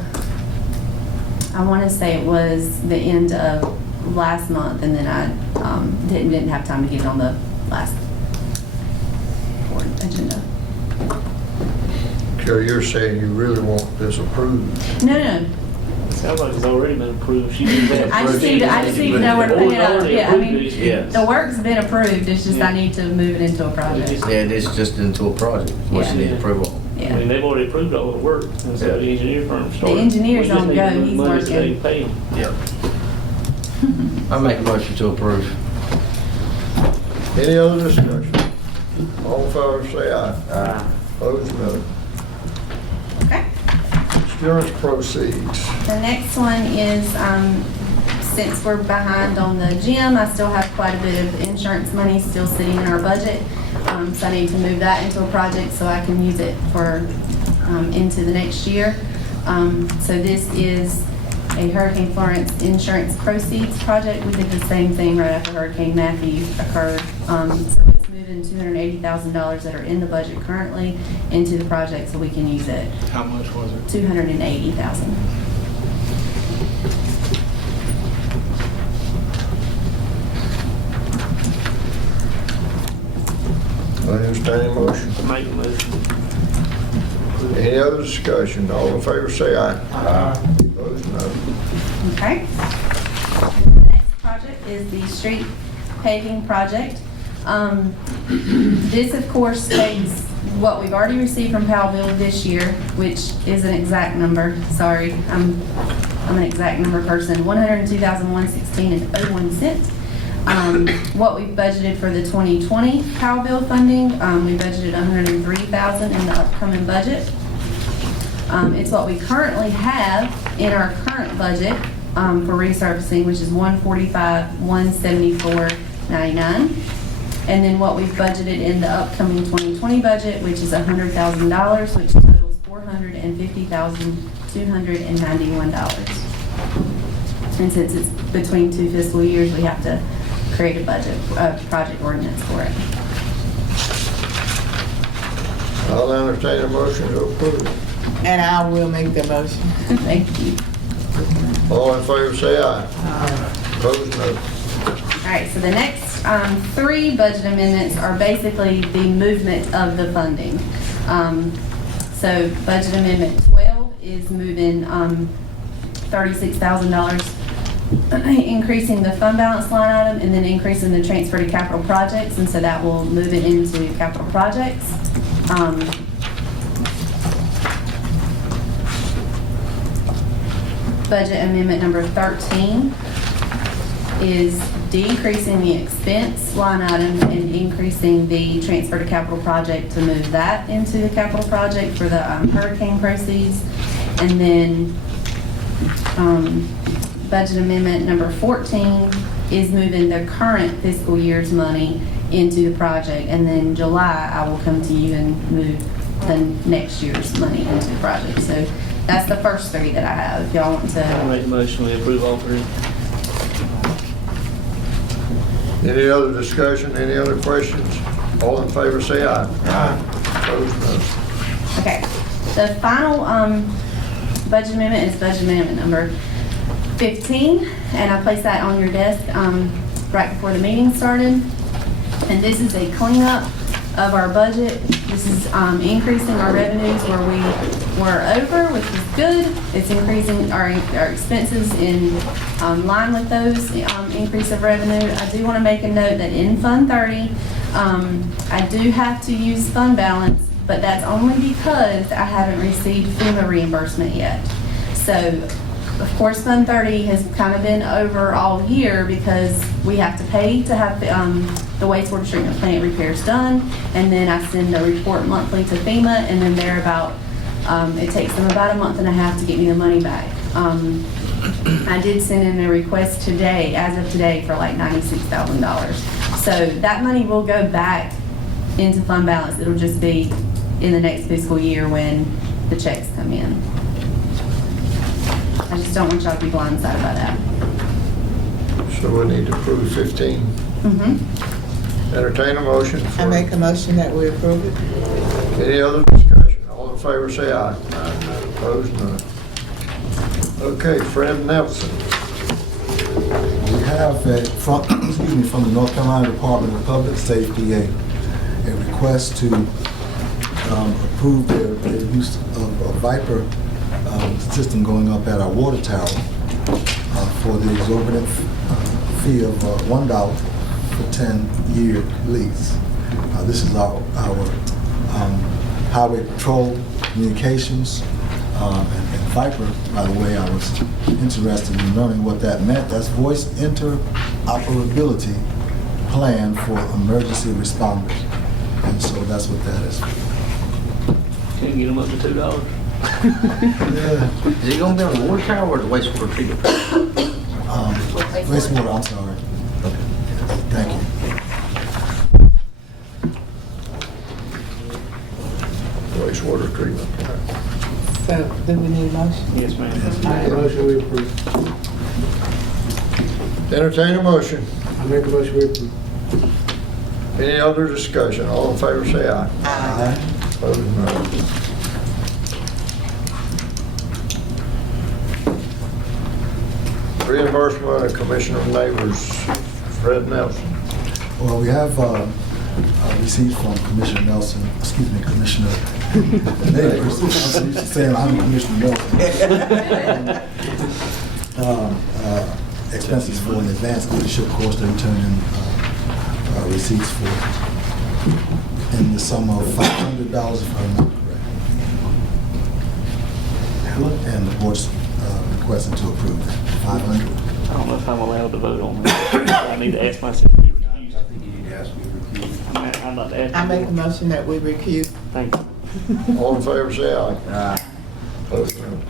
I want to say it was the end of last month, and then I didn't have time to get it on the last board agenda. So you're saying you really want this approved? No. Sounds like it's already been approved. She did that. I just need to know where to put it up. Yeah, I mean, Yes. the work's been approved, it's just I need to move it into a project. Yeah, it's just into a project, what you need approval on. I mean, they've already approved all the work, and so the engineer firm started. The engineer's We just on need go, to move he's money so they working. can pay 'em. Yep. I make a motion to approve. Any other discussion? All in favor, say aye. Aye. Opposed, no. Okay. Insurance proceeds. The next one is, since we're behind on the gym, I still have quite a bit of insurance money still sitting in our budget. So I need to move that into a project so I can use it for, into the next year. So this is a Hurricane Florence insurance proceeds project. We did the same thing right after Hurricane Matthew occurred. So it's moving $280,000 that are in the budget currently into the project so we can use it. How much was it? $280,000. I entertain a motion. Make a motion. Any other discussion? All in favor, say aye. Aye. Opposed, no. Okay. The next project is the street paving project. This, of course, takes what we've already received from Powellville this year, which is an exact number. Sorry, I'm an exact number person. $102,116.01. What we've budgeted for the 2020 Powellville funding, we budgeted $103,000 in the upcoming budget. It's what we currently have in our current budget for resurfacing, which is $145,174.99. And then what we've budgeted in the upcoming 2020 budget, which is $100,000, which totals $450,291. And since it's between two fiscal years, we have to create a budget, project ordinance for it. I'll entertain a motion to approve. And I will make the motion. Thank you. All in favor, say aye. Opposed, no. All right, so the next three budget amendments are basically the movement of the funding. So budget amendment 12 is moving $36,000, increasing the fund balance line item and then increasing the transfer to capital projects, and so that will move it into capital projects. Budget amendment number 13 is decreasing the expense line item and increasing the transfer to capital project to move that into the capital project for the hurricane proceeds. And then budget amendment number 14 is moving the current fiscal year's money into the project. And then July, I will come to you and move the next year's money into the project. So that's the first three that I have. If y'all want I to. make a motion, we approve all three. Any other discussion, any other questions? All in favor, say aye. Aye. Opposed, no. Okay, the final budget amendment is budget amendment number 15, and I placed that on your desk right before the meeting started. And this is a cleanup of our budget. This is increasing our revenues where we were over, which is good. It's increasing our expenses in line with those increase of revenue. I do want to make a note that in Fund 30, I do have to use fund balance, but that's only because I haven't received FEMA reimbursement yet. So Of course, Fund 30 has kind of been over all year because we have to pay to have the wastewater treatment plant repairs done. And then I send a report monthly to FEMA, and then they're about, it takes them about a month and a half to get me the money back. I did send in a request today, as of today, for like $96,000. So that money will go back into fund balance. It'll just be in the next fiscal year when the checks come in. I just don't want y'all to be blindsided by that. So we need to approve 15. Entertain a motion. I make a motion that we approve it. Any other discussion? All in favor, say aye. Opposed, none. Okay, Fred Nelson. We have from the North Carolina Department of Public Safety a request to approve their use of a Viper system going up at our water tower for the exorbitant fee of $1 for 10-year lease. This is our highway patrol communications. And Viper, by the way, I was interested in learning what that meant. That's voice interoperability plan for emergency responders. And so that's what that is. Can't get them up to $2. Yeah. Is it gonna be on the water tower or the wastewater treatment? Wastewater, I'm sorry. Thank you. Wastewater treatment. So, do we need a motion? Yes, ma'am. Motion we approve. Entertain a motion. I make a motion we approve. Any other discussion? All in favor, say aye. Aye. Opposed, none. Reimbursement of Commissioner of Neighbors, Fred Nelson. Well, we have received from Commissioner Nelson, Commissioner Neighbors. I'm so used to saying I'm Commissioner Nelson. Expenses for an advanced leadership course that we turned in receipts for in the sum of $500 if I remember correctly. And the board's requesting to approve that. 500. I don't know if I'm allowed to vote on that. I need to ask myself to be recused. I think you need to ask me to recuse. I'm not asking. I make a motion that we recuse. Thank you. All in favor, say aye. Aye. Opposed, none.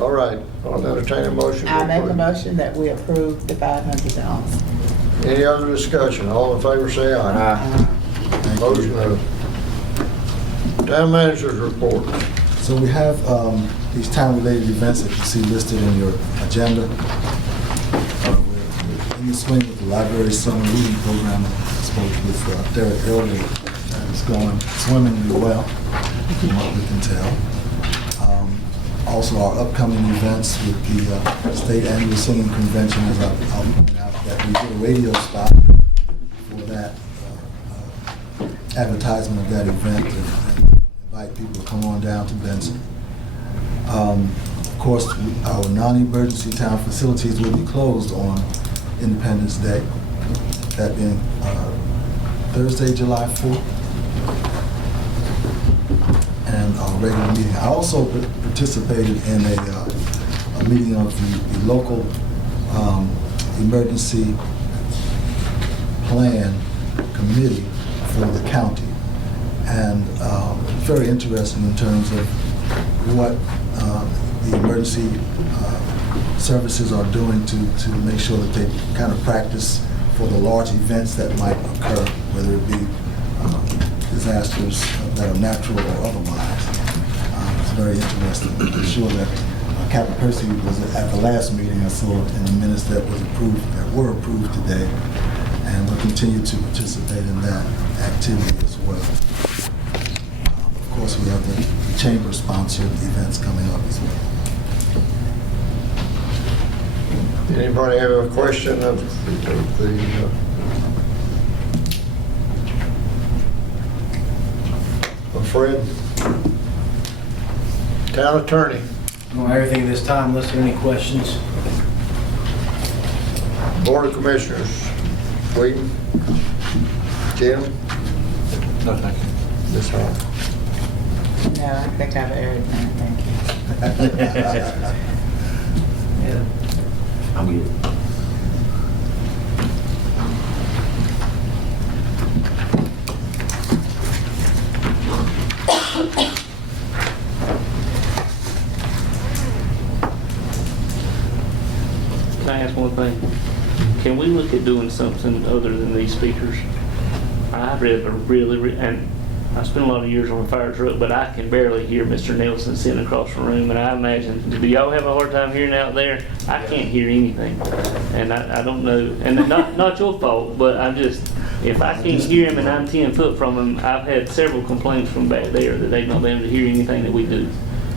All right, I'll entertain a motion. to I make a approve. motion that we approve the $500. Any other discussion? All in favor, say aye. Opposed, no. Town manager's report. So we have these town-related events that you see listed in your agenda. We're in the swing with the library summer reading program. I spoke with Derek earlier. It's going swimmingly well, from what we can tell. Also, our upcoming events with the State Annual Singing Convention, as I'll point out, that we did a radio spot for that advertisement of that event and invite people to come on down to Benson. Of course, our non-emergency town facilities will be closed on Independence Day, that being Thursday, July 4th. And our regular meeting. I also participated in a meeting of the local emergency plan committee for the county. And very interesting in terms of what the emergency services are doing to make sure that they kind of practice for the large events that might occur, whether it be disasters that are natural or otherwise. It's very interesting. I'm sure that Captain Percy was at the last meeting. I saw in the minutes that were approved today, and will continue to participate in that activity as well. Of course, we have the chamber-sponsored events coming up as well. Anybody have a question of the Fred? Town attorney. On everything this time, unless there are any questions. Board of Commissioners. Whedon? Jim? No, thank you. Ms. Hall? No, I think I've aired that, thank you. I'm good. Can I ask one thing? Can we look at doing something other than these speakers? I've and I spent a lot of years on a fire truck, but I can barely hear Mr. Nelson sitting across the room, and I imagine, do y'all have a hard time hearing out there? I can't hear anything, and I don't know, and not your fault, but I'm just, if I can't hear him and I'm 10 foot from him, I've had several complaints from back there that they've not been able to hear anything that we do.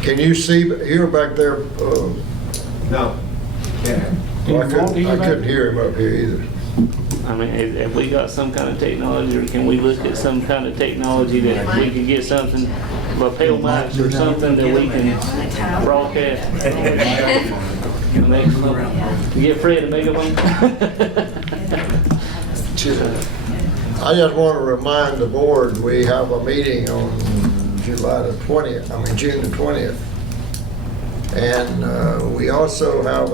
Can you hear back there? No. Well, I couldn't hear him up here either. I mean, have we got some kind of technology, or can we look at some kind of technology that we can get something, lapel mics or something that we can broadcast? You get Fred to make a one? I just want to remind the board, we have a meeting on June the 20th. And we also have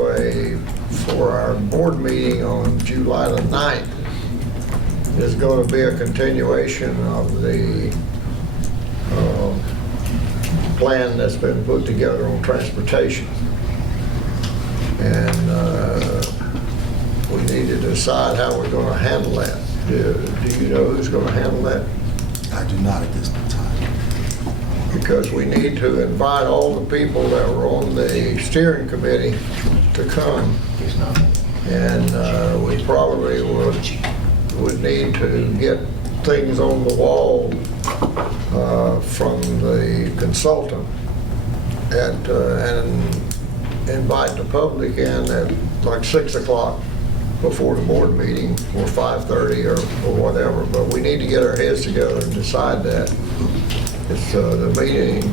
for our board meeting on July the 9th, is going to be a continuation of the plan that's been put together on transportation. And we need to decide how we're going to handle that. Do you know who's going to handle that? I do not at this time. Because we need to invite all the people that were on the steering committee to come. And we probably would need to get things on the wall from the consultant and invite the public in at like 6 o'clock before the board meeting, or 5:30 or whatever. But we need to get our heads together and decide that. The meeting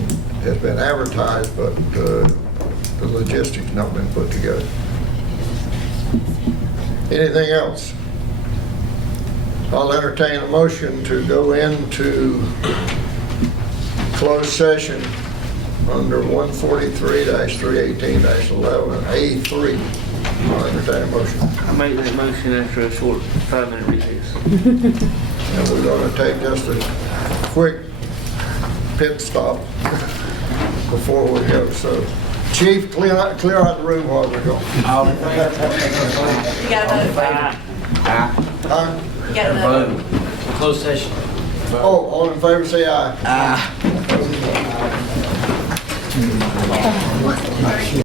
has been advertised, but the logistics not been put together. Anything else? I'll entertain a motion to go into closed session under 143-318-11A3. I'll entertain a motion. I make that motion after a short 5-minute recess. And we're going to take just a quick pit stop before we go. So, Chief, clear out the room while we're going. You gotta vote. You gotta vote. Closed session. Oh, all in favor say aye. Aye. Opposed?